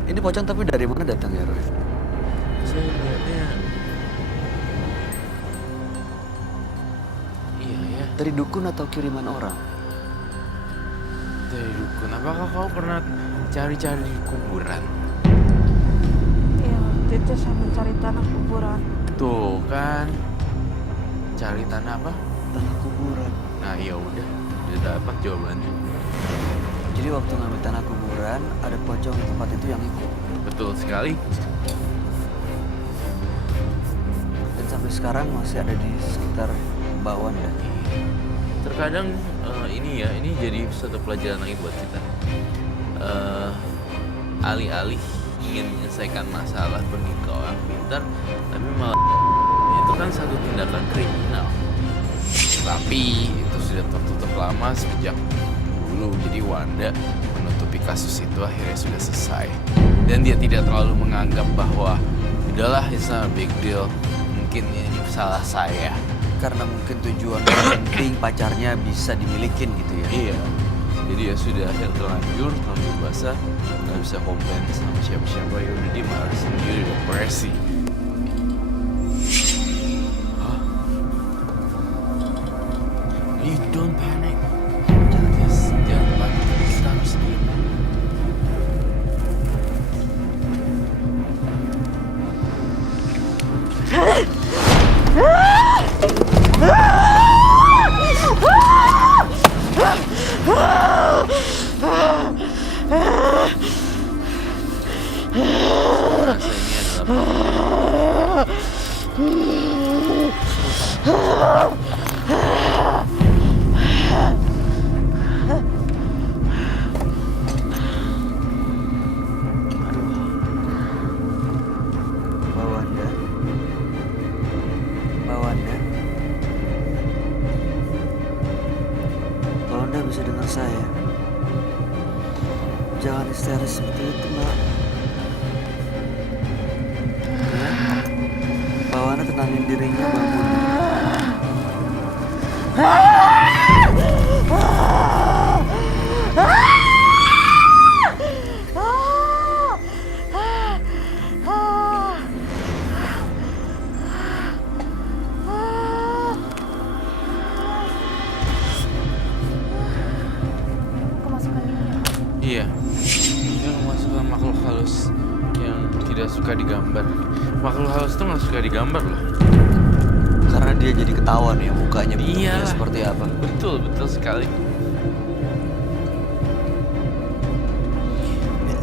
Ini pocong tapi dari mana datang ya, Roy? Saya lihatnya, iya ya, Dari dukun atau kiriman orang? dari dukun. Apakah kau pernah cari-cari di kuburan? Iya, waktu itu saya mencari tanah kuburan. Tuh kan, cari tanah apa? Tanah kuburan. Nah ya udah dapat jawabannya. Jadi waktu ngambil tanah kuburan, ada pocong di tempat itu yang ikut. Betul sekali. Dan sampai sekarang masih ada di sekitar Mbak Wanda. Terkadang ini jadi satu pelajaran lagi buat kita. Alih-alih ingin menyelesaikan masalah pergi ke orang pintar, tapi malah itu kan satu tindakan kriminal. Tapi itu sudah tertutup lama sejak dulu. Jadi Wanda menutupi kasus itu akhirnya sudah selesai. Dan dia tidak terlalu menganggap bahwa udahlah, it's not a big deal. Mungkin ini salah saya. Karena mungkin tujuan penting pacarnya bisa dimilikin gitu ya. Iya. Jadi ya sudah, akhirnya terlanjur basah, nggak bisa komplain sama siapa-siapa, ya udah dia marah sendiri, depresi. Hah? You don't panic. Jangan panik, kita harus diam. Rasa ini adalah Mbak Wanda. Mbak Wanda. Mbak Wanda bisa dengar saya. Jangan histeris seperti itu, Mbak. Ya? Mbak Wanda tenangin dirinya, bangun. Kemasukan ini ya. Iya, dia memasukkan makhluk halus yang tidak suka digambar. Makhluk halus tuh nggak suka digambar loh. Karena dia jadi ketahuan ya mukanya bentuknya Iyalah. seperti apa. Betul, betul sekali.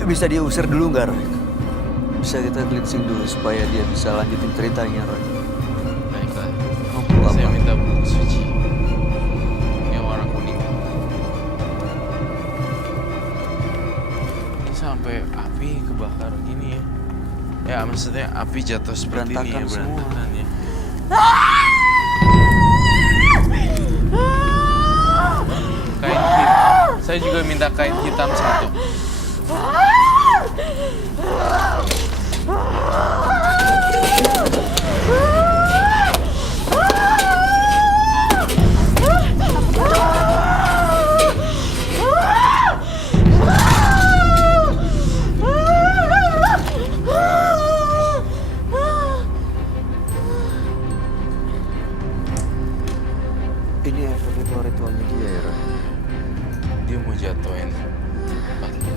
Bisa diusir dulu nggak, Roy? Bisa kita cleansing dulu supaya dia bisa lanjutin ceritanya, Roy. Baiklah, Kamu saya apa? minta buku suci yang warna kuning. Ini sampai api kebakar gini ya. Ya maksudnya api jatuh seperti ini ya, Berantakan semua. berantakan ya. Kain hitam. Saya juga minta kain hitam 1. Ini efek ritual-ritualnya dia ya, Roy. Dia mau jatuhin batu.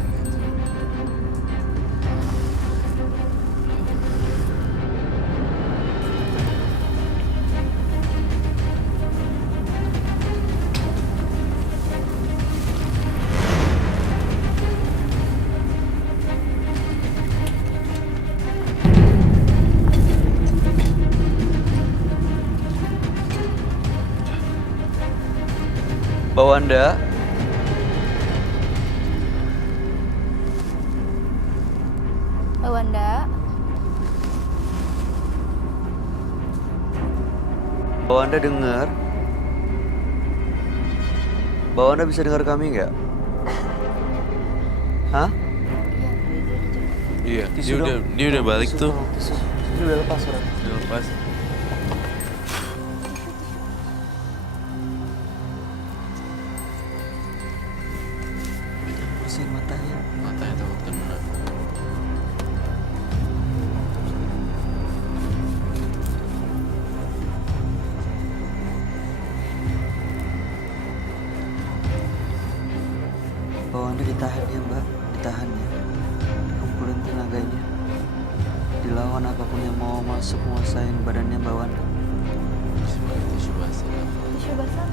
Mbak Wanda, Mbak Wanda, Mbak Wanda dengar? Mbak Wanda bisa dengar kami nggak? Hah? Iya, Tisu dong. dia udah balik Tisu, tuh. tolong, tisu. Tisu udah lepas, Roy. Udah lepas. Bersihin matanya. Matanya takut kena. Mbak Wanda ditahan ya, Mbak. Ditahan ya. Kumpulin tenaganya. Dilawan apapun yang mau masuk menguasain badannya Mbak Wanda. Sebagai tisu basah. tisu basah.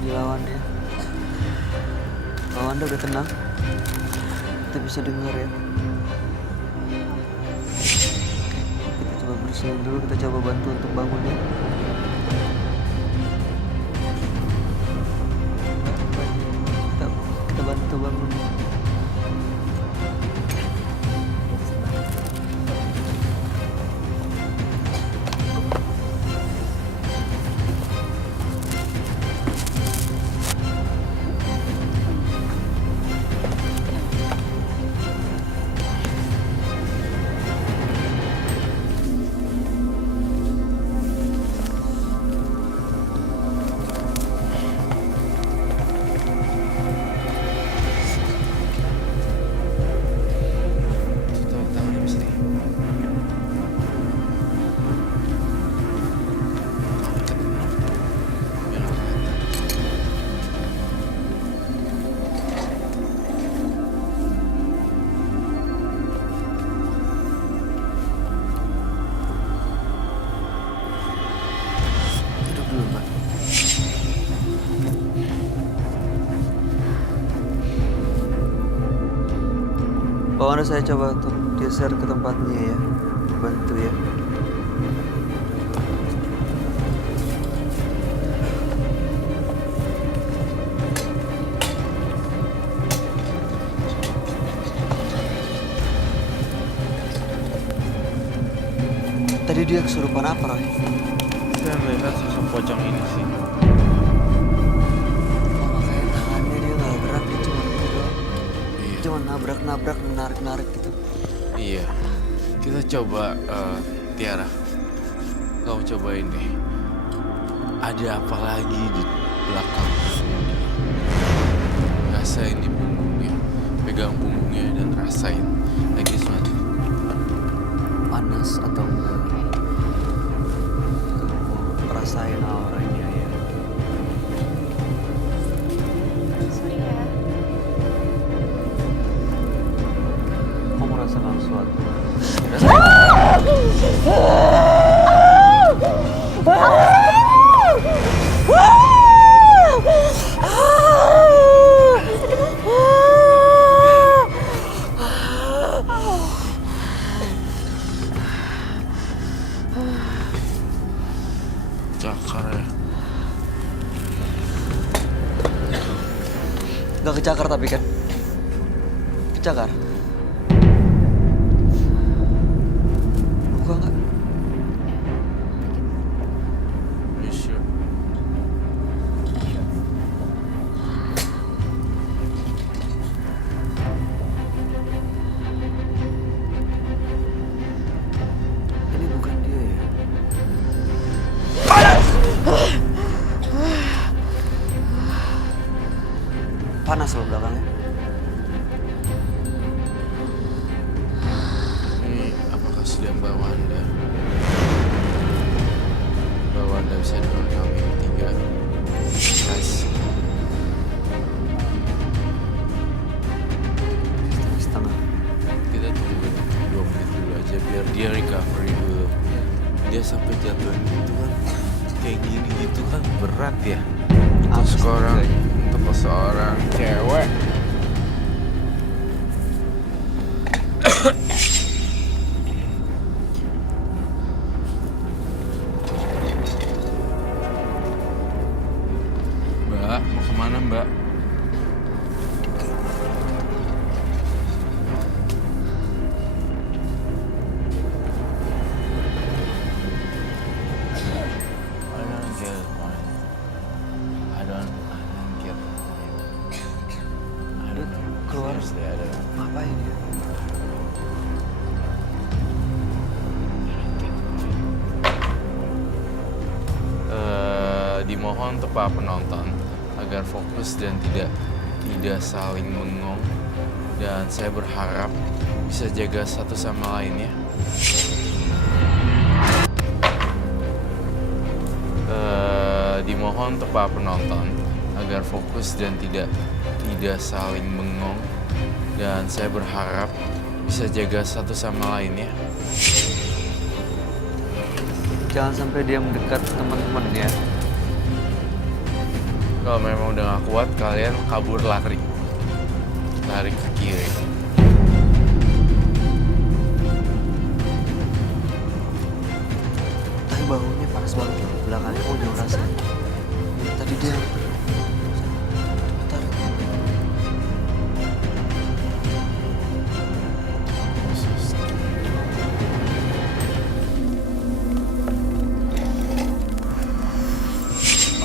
Dilawan ya. Mbak Wanda udah tenang. Kita bisa dengar ya. Oke, kita coba bersihin dulu. Kita coba bantu untuk bangun ya. Kita bantu bangun. Tutup tangannya mesti. Biar nggak kelihatan. Duduk dulu, Mbak. Mbak Wanda, saya coba untuk geser ke tempatnya ya. Bantu ya. Tadi dia kesurupan apa, Roy? Saya melihat sosok pocong ini sih. Oh, makanya tangannya dia nggak gerak, dia cuma gitu doang. Iya. Cuma nabrak-nabrak, narik-narik gitu. Iya. Kita coba Tiara. kamu cobain deh. Ada apa lagi di belakang ini? Rasain di punggungnya, pegang punggungnya dan rasain lagi sesuatu. Panas atau enggak? Kamu rasain auranya ya. Sorry ya. Kamu merasakan sesuatu. Cakar ya. Gak kecakar tapi kan? Kecakar? Luka nggak? You sure? Ini bukan dia ya? Panas loh belakangnya. Ini apakah sudah Mbak Wanda? Mbak Wanda bisa dengar kami bertiga. Guys, Setengah. kita tunggu 2 menit dulu aja biar dia recovery dulu. Dia sampai jatuh gitu kan, kayak gini gitu kan berat ya. Apa sih Untuk seorang cewek. Mbak, mau kemana Mbak? I don't get it, man. I don't get it. I don't know. Keluar. Seriously, I don't know. Ngapain dia? Dimohon untuk para penonton agar fokus dan tidak saling bengong, dan saya berharap bisa jaga satu sama lain ya. Dimohon untuk para penonton agar fokus dan tidak saling bengong, dan saya berharap bisa jaga satu sama lain ya. Jangan sampai dia mendekat teman-temannya. Kalau memang udah gak kuat, kalian kabur lari ke kiri. Tapi baunya panas banget loh. Belakangnya aku udah ngerasa. Tadi dia. Bentar.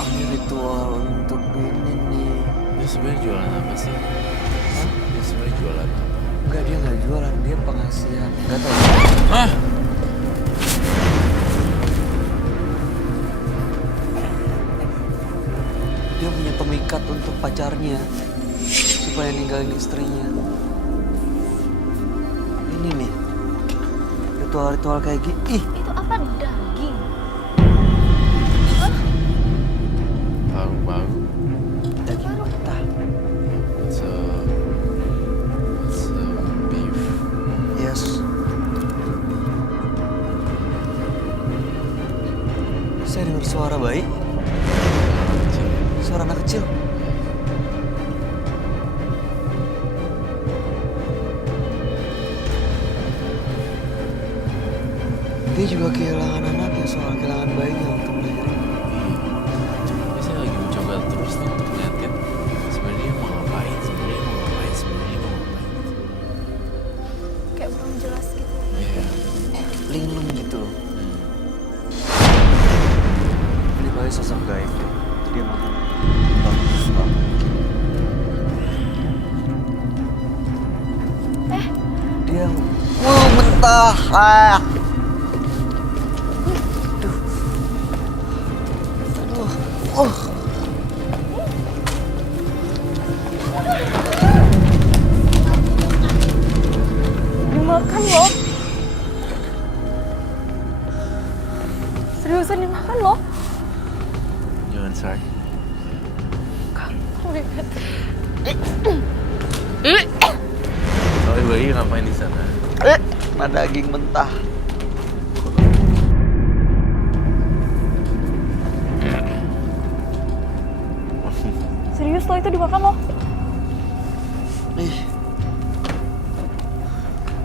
Ini ritual untuk ini nih. Dia sebenarnya jualan apa sih? Hah? Dia sebenarnya jualan apa? Enggak, dia nggak jualan, dia pengasihan. Nggak tahu. Hah? Dia punya pemikat untuk pacarnya supaya ninggalin istrinya. Ini nih ritual-ritual kayak gini. Ih, Itu apa daging? Paru-paru. daging mentah. It's a beef. Yes. Saya dengar suara bayi, suara anak kecil. Dia juga kehilangan anaknya, soal kehilangan bayinya untuk melahirkan. Iya. Saya lagi mencoba terus nih untuk ngeliatin sebenarnya dia mau ngapain, Kayak belum jelas gitu. Iya. Linglung gitu loh. Ini bayi sosok gaib deh. Dia makan bagus banget. Dia mentah. Aduh. Roy ngapain di sana? Nah daging mentah. Serius lo itu dimakan lo? Ih,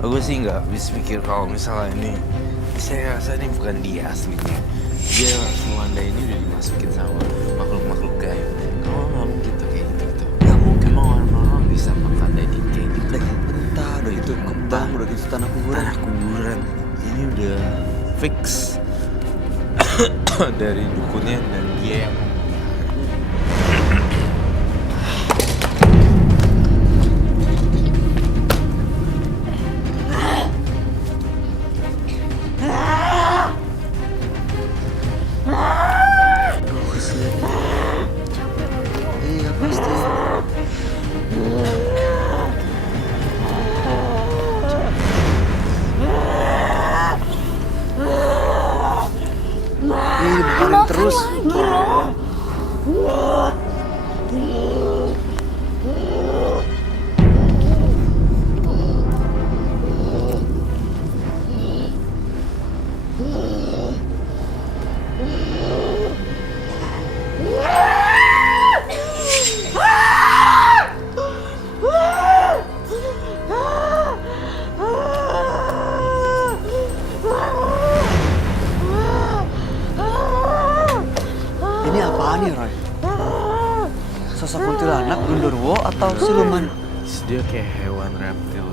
Aku sih nggak habis pikir kalau misalnya ini, saya rasa ini bukan dia aslinya. Dia Wanda ini udah dimasukin sama makhluk-makhluk gaib. Kamu nggak mungkin tuh kayak gitu. nggak mungkin. Emang orang-orang bisa makan daging kayak gitu? Daging mentah, udah gitu kembang, udah gitu tanah kuburan. Tanah kuburan ini udah fix dari dukunnya dan dia yang Iya pasti. Ih, dimakanin terus. Lagi lo. Ini apaan nih Roy? Sosok kuntilanak, gundurwo atau siluman? dia kayak hewan reptil,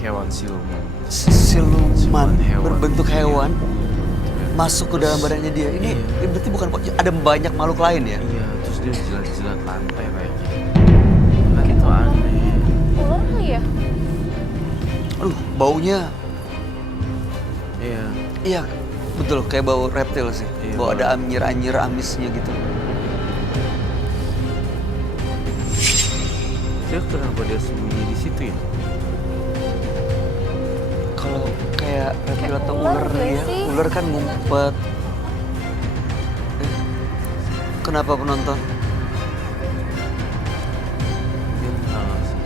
hewan siluman. Siluman Hewan. berbentuk hewan masuk ke dalam badannya dia. Ini Iya. berarti bukan ada banyak makhluk lain ya? Iya, terus dia jilat-jilat lantai kayak gitu. Kan itu aneh. Ular kali ya? Aduh, baunya. Iya. Iya, betul kayak bau reptil sih. Iya, Bau bau. ada anyir-anyir amisnya gitu. Dia kenapa dia sembunyi di situ ya? Kalau kayak reptil Kayak atau ular ular gak ya, sih? ular kan ngumpet. Kenapa penonton? Dia nggak sih.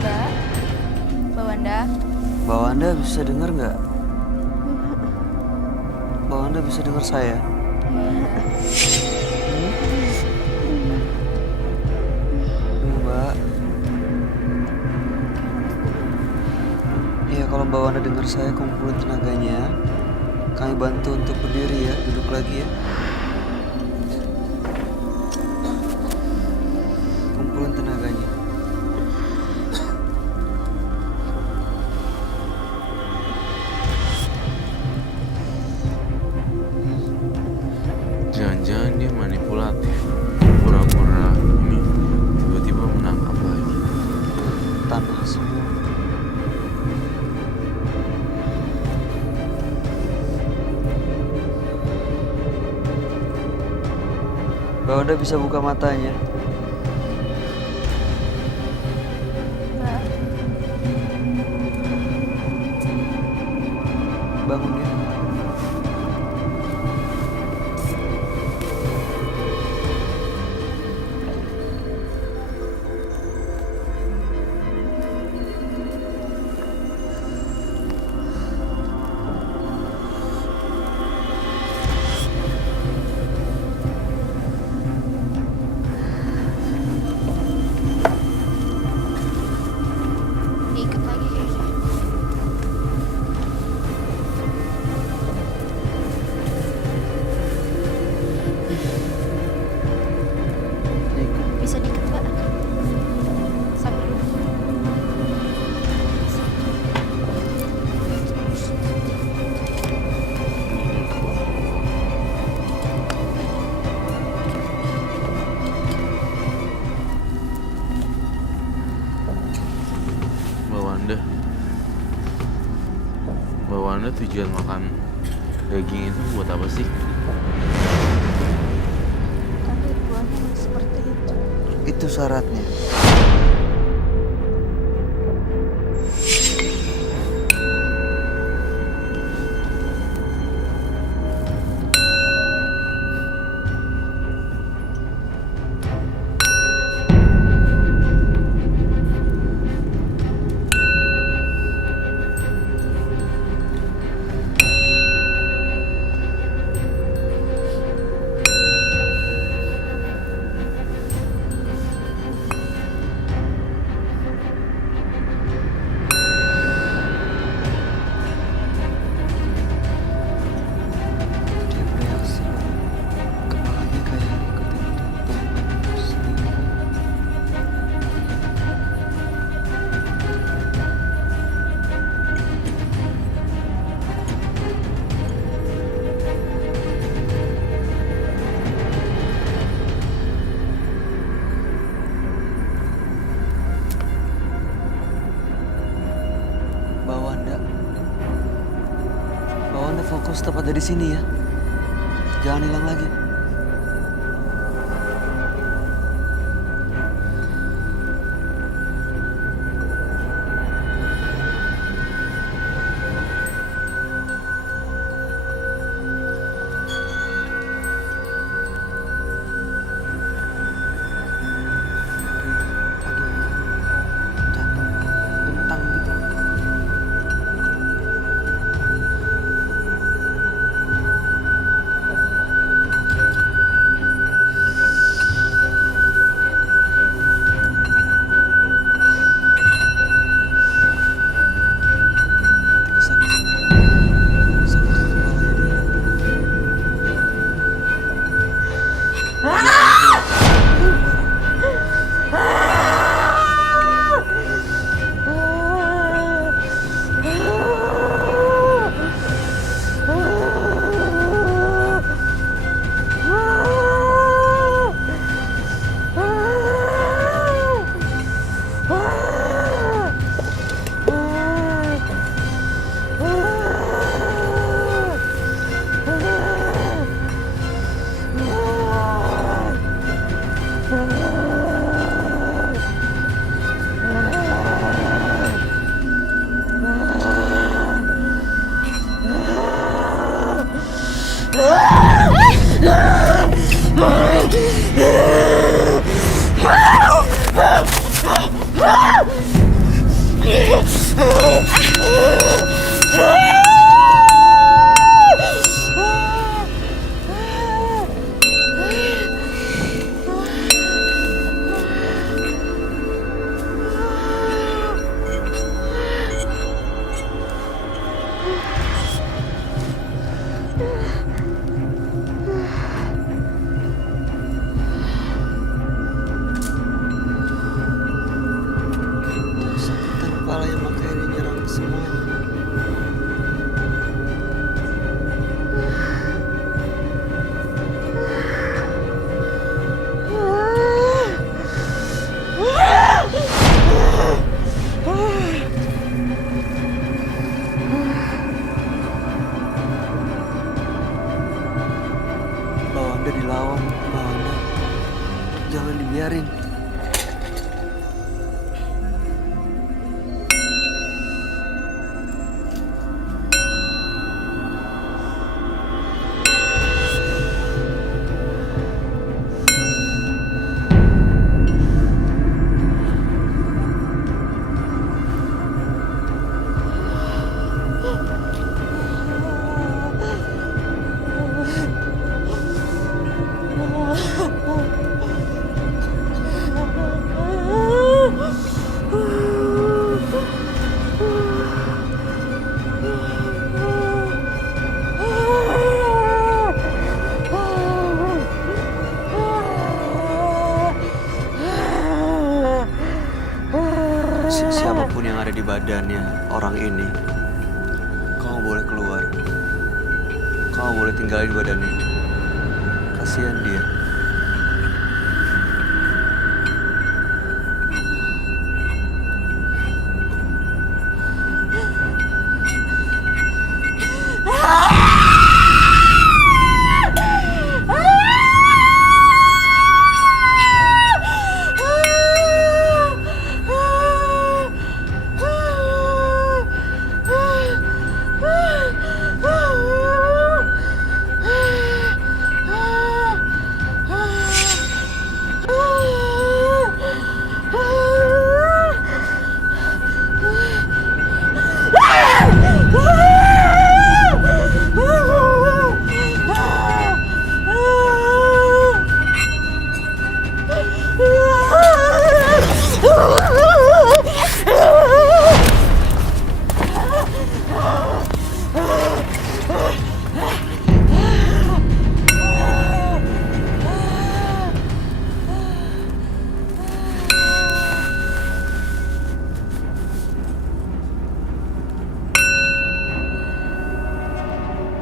Mbak, Mbak Wanda. Mbak Wanda bisa dengar nggak? Mbak Wanda bisa dengar saya? Mbak. Iya, kalau Mbak Wanda dengar saya, kumpulin tenaganya. Kami bantu untuk berdiri ya, duduk lagi ya. Kumpulin tenaganya. Jangan-jangan dia manipulatif. Pura-pura ini tiba-tiba menangkap lagi. Tanah semua. Mbak Wanda bisa buka matanya. Mbak, Bangun ya. Diikat lagi kayaknya. Bisa diikat Mbak. Sambil duduk. Mbak Wanda. Mbak Wanda tujuan makan daging itu buat apa sih? Kan tujuannya seperti itu. Itu syaratnya. harus tetap ada di sini ya. Jangan hilang lagi. Kepala yang makanya nyerang semuanya. Bawanda dilawan, Bawanda. Jangan dibiarin. Siapapun yang ada di badannya orang ini, kamu boleh keluar. Kamu boleh tinggal di badan ini. Kasihan dia.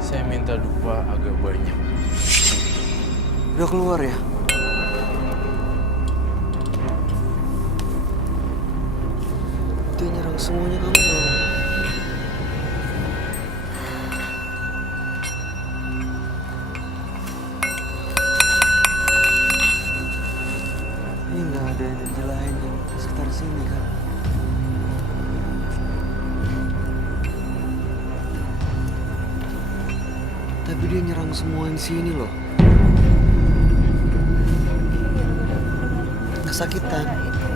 Saya minta dupa agak banyak. Udah keluar ya? Dia nyerang semuanya kamu. Tapi dia nyerang semua yang di sini loh. Kesakitan. Suara itu.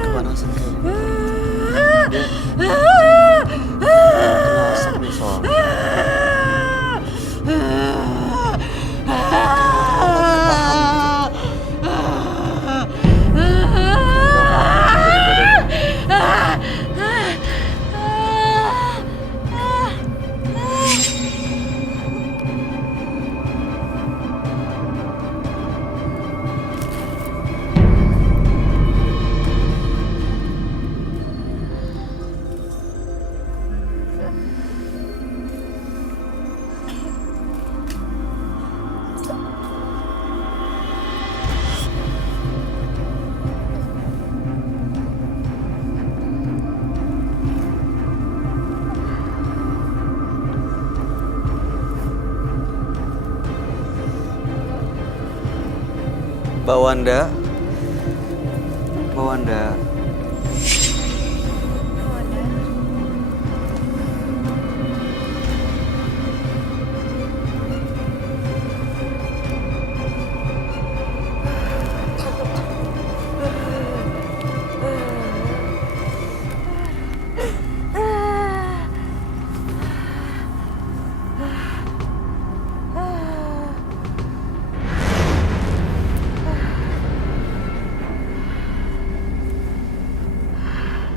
Kepanasan kayak dia kena asap nih soalnya. Mbak Wanda. Mbak Wanda.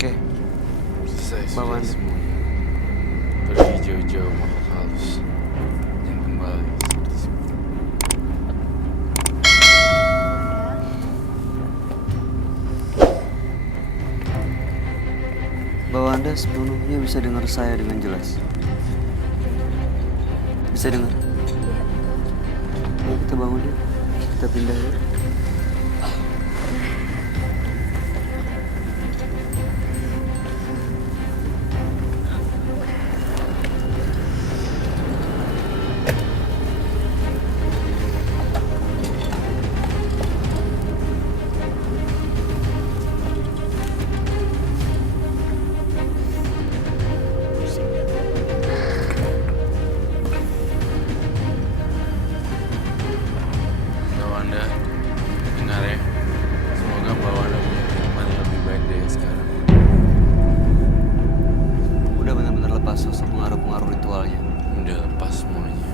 Oke, Selesai Mbak sudah Wanda. semuanya. Pergi jauh-jauh makhluk halus. Dan kembali seperti semula. Mbak Wanda sebelumnya bisa dengar saya dengan jelas. Bisa dengar? Ayo kita bangun yuk. Kita pindah yuk. Mbak Wanda, dengar ya. Semoga Mbak Wanda punya kehidupan yang lebih baik dari sekarang. Udah benar-benar lepas sosok pengaruh-pengaruh ritualnya. Udah lepas semuanya.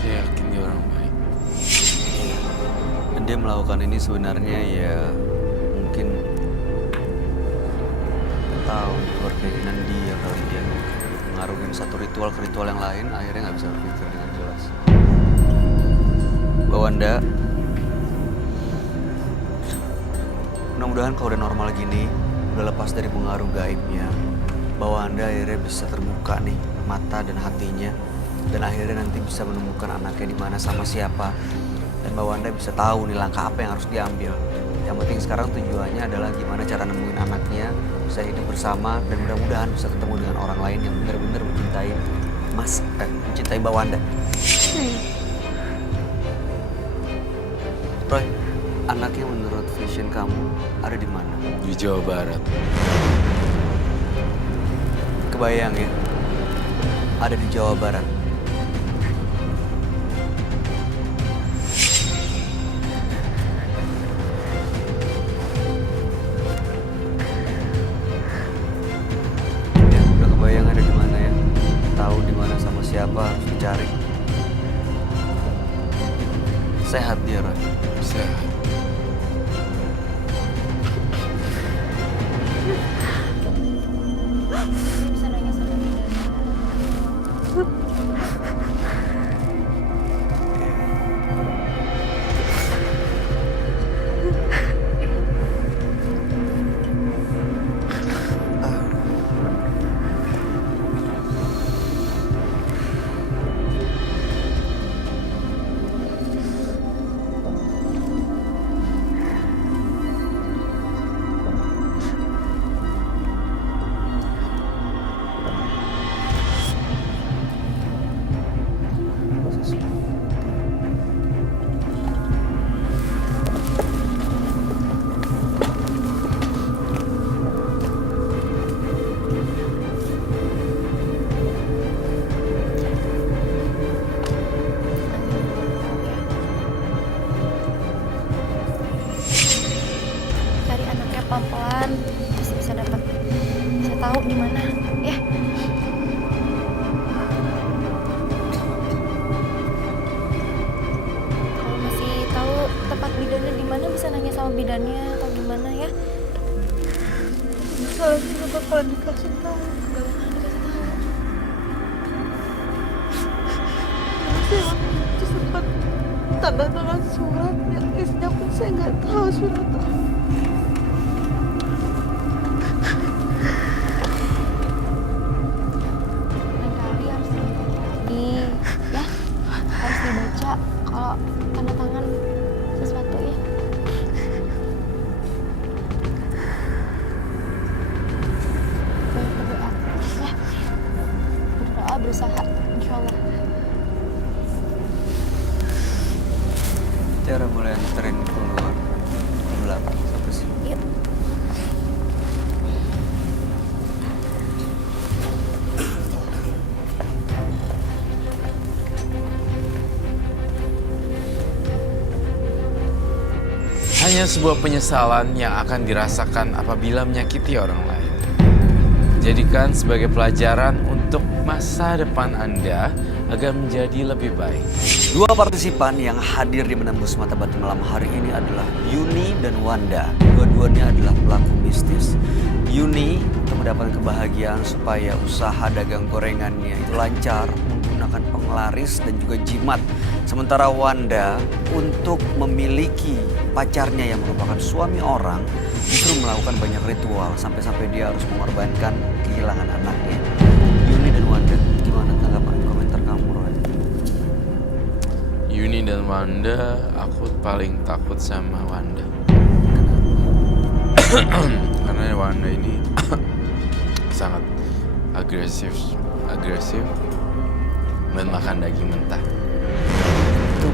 Saya yakin dia orang baik. Dan dia melakukan ini sebenarnya ya mungkin tahu di luar keinginan dia kali dia mengaruhin satu ritual ke ritual yang lain, akhirnya nggak bisa berpikir dengan jelas. Mbak Wanda, mudah-mudahan kalau udah normal gini, udah lepas dari pengaruh gaibnya, Mbak Wanda akhirnya bisa terbuka nih mata dan hatinya, dan akhirnya nanti bisa menemukan anaknya di mana sama siapa, dan Mbak Wanda bisa tahu nih langkah apa yang harus diambil. Yang penting sekarang tujuannya adalah gimana cara nemuin anaknya, bisa hidup bersama, dan mudah-mudahan bisa ketemu dengan orang lain yang benar-benar mencintai mencintai Mbak Wanda. Roy, anaknya menurut vision kamu ada di mana? Di Jawa Barat. Kebayang ya, ada di Jawa Barat. Ya, udah kebayang ada di mana ya? Tahu di mana sama siapa harus dicari. Sehat dia, Roy. Sehat. Bisa nanya sama bidannya. Cari anaknya pelan-pelan, pasti bisa dapat. Saya tahu di mana, ya. Kalau masih tahu tempat bidannya di mana, bisa nanya sama bidannya atau gimana ya. Kalau tidak bakalan dikasih tahu. Gak bakalan dikasih tahu. Saya waktu itu sempat tanda tangan surat yang isinya pun saya nggak tahu surat apa. Lain kali harus dibaca lagi, ya. Harus dibaca kalau tanda tangan sesuatu ya. Banyak berdoa, ya. Berdoa, berusaha, insya Allah. Tiara mulai anterin keluar ke belakang sampai sini. Yuk. Hanya sebuah penyesalan yang akan dirasakan apabila menyakiti orang lain. Jadikan sebagai pelajaran untuk masa depan Anda agar menjadi lebih baik. Dua partisipan yang hadir di Menembus Mata Batin malam hari ini adalah Yuni dan Wanda. Dua-duanya adalah pelaku mistis. Yuni untuk mendapatkan kebahagiaan supaya usaha dagang gorengannya itu lancar menggunakan penglaris dan juga jimat. Sementara Wanda untuk memiliki pacarnya yang merupakan suami orang justru melakukan banyak ritual sampai-sampai dia harus mengorbankan kehilangan anaknya. Yuni dan Wanda, gimana tanggapan komentar kamu, Roy? Yuni dan Wanda, aku paling takut sama Wanda. Karena Wanda ini sangat agresif dan makan daging mentah. Itu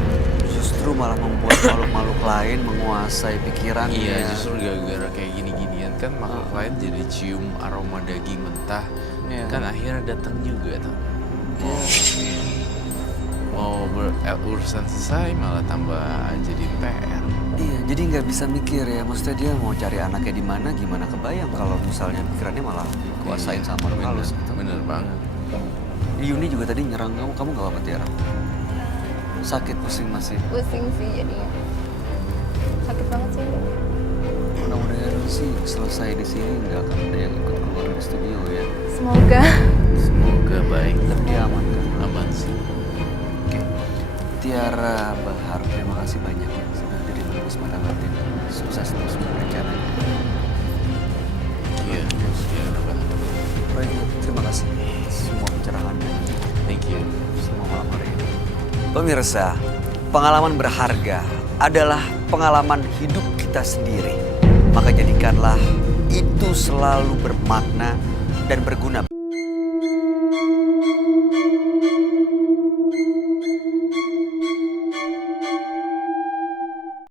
justru malah membuat makhluk-makhluk lain menguasai pikirannya. Iya, justru gara-gara kayak gini-ginian kan makhluk lain jadi cium aroma daging mentah. Iya. Kan akhirnya datang juga tuh. Mau urusan selesai malah tambah jadi PR. Iya, jadi nggak bisa mikir ya. Maksudnya dia mau cari anaknya di mana, gimana kebayang kalau misalnya pikirannya malah dikuasain sama makhluk halus gitu. Bener banget. Yuni juga tadi nyerang kamu nggak apa-apa Tiara? Sakit, pusing masih. Pusing sih jadinya. Sakit banget sih. Mudah-mudahan sih selesai di sini nggak akan ada yang ikut keluar dari studio ya. Semoga. Semoga baik. Tetap dia aman kan? Aman sih. Oke. Tiara Bahar, terima kasih banyak ya sudah jadi Menembus Mata Batin. Sukses terus semua rencananya. Iya, iya, Roy, terima kasih semua pencerahannya. thank you. Semua malam hari ini. Pemirsa, pengalaman berharga adalah pengalaman hidup kita sendiri. Maka jadikanlah itu selalu bermakna dan berguna.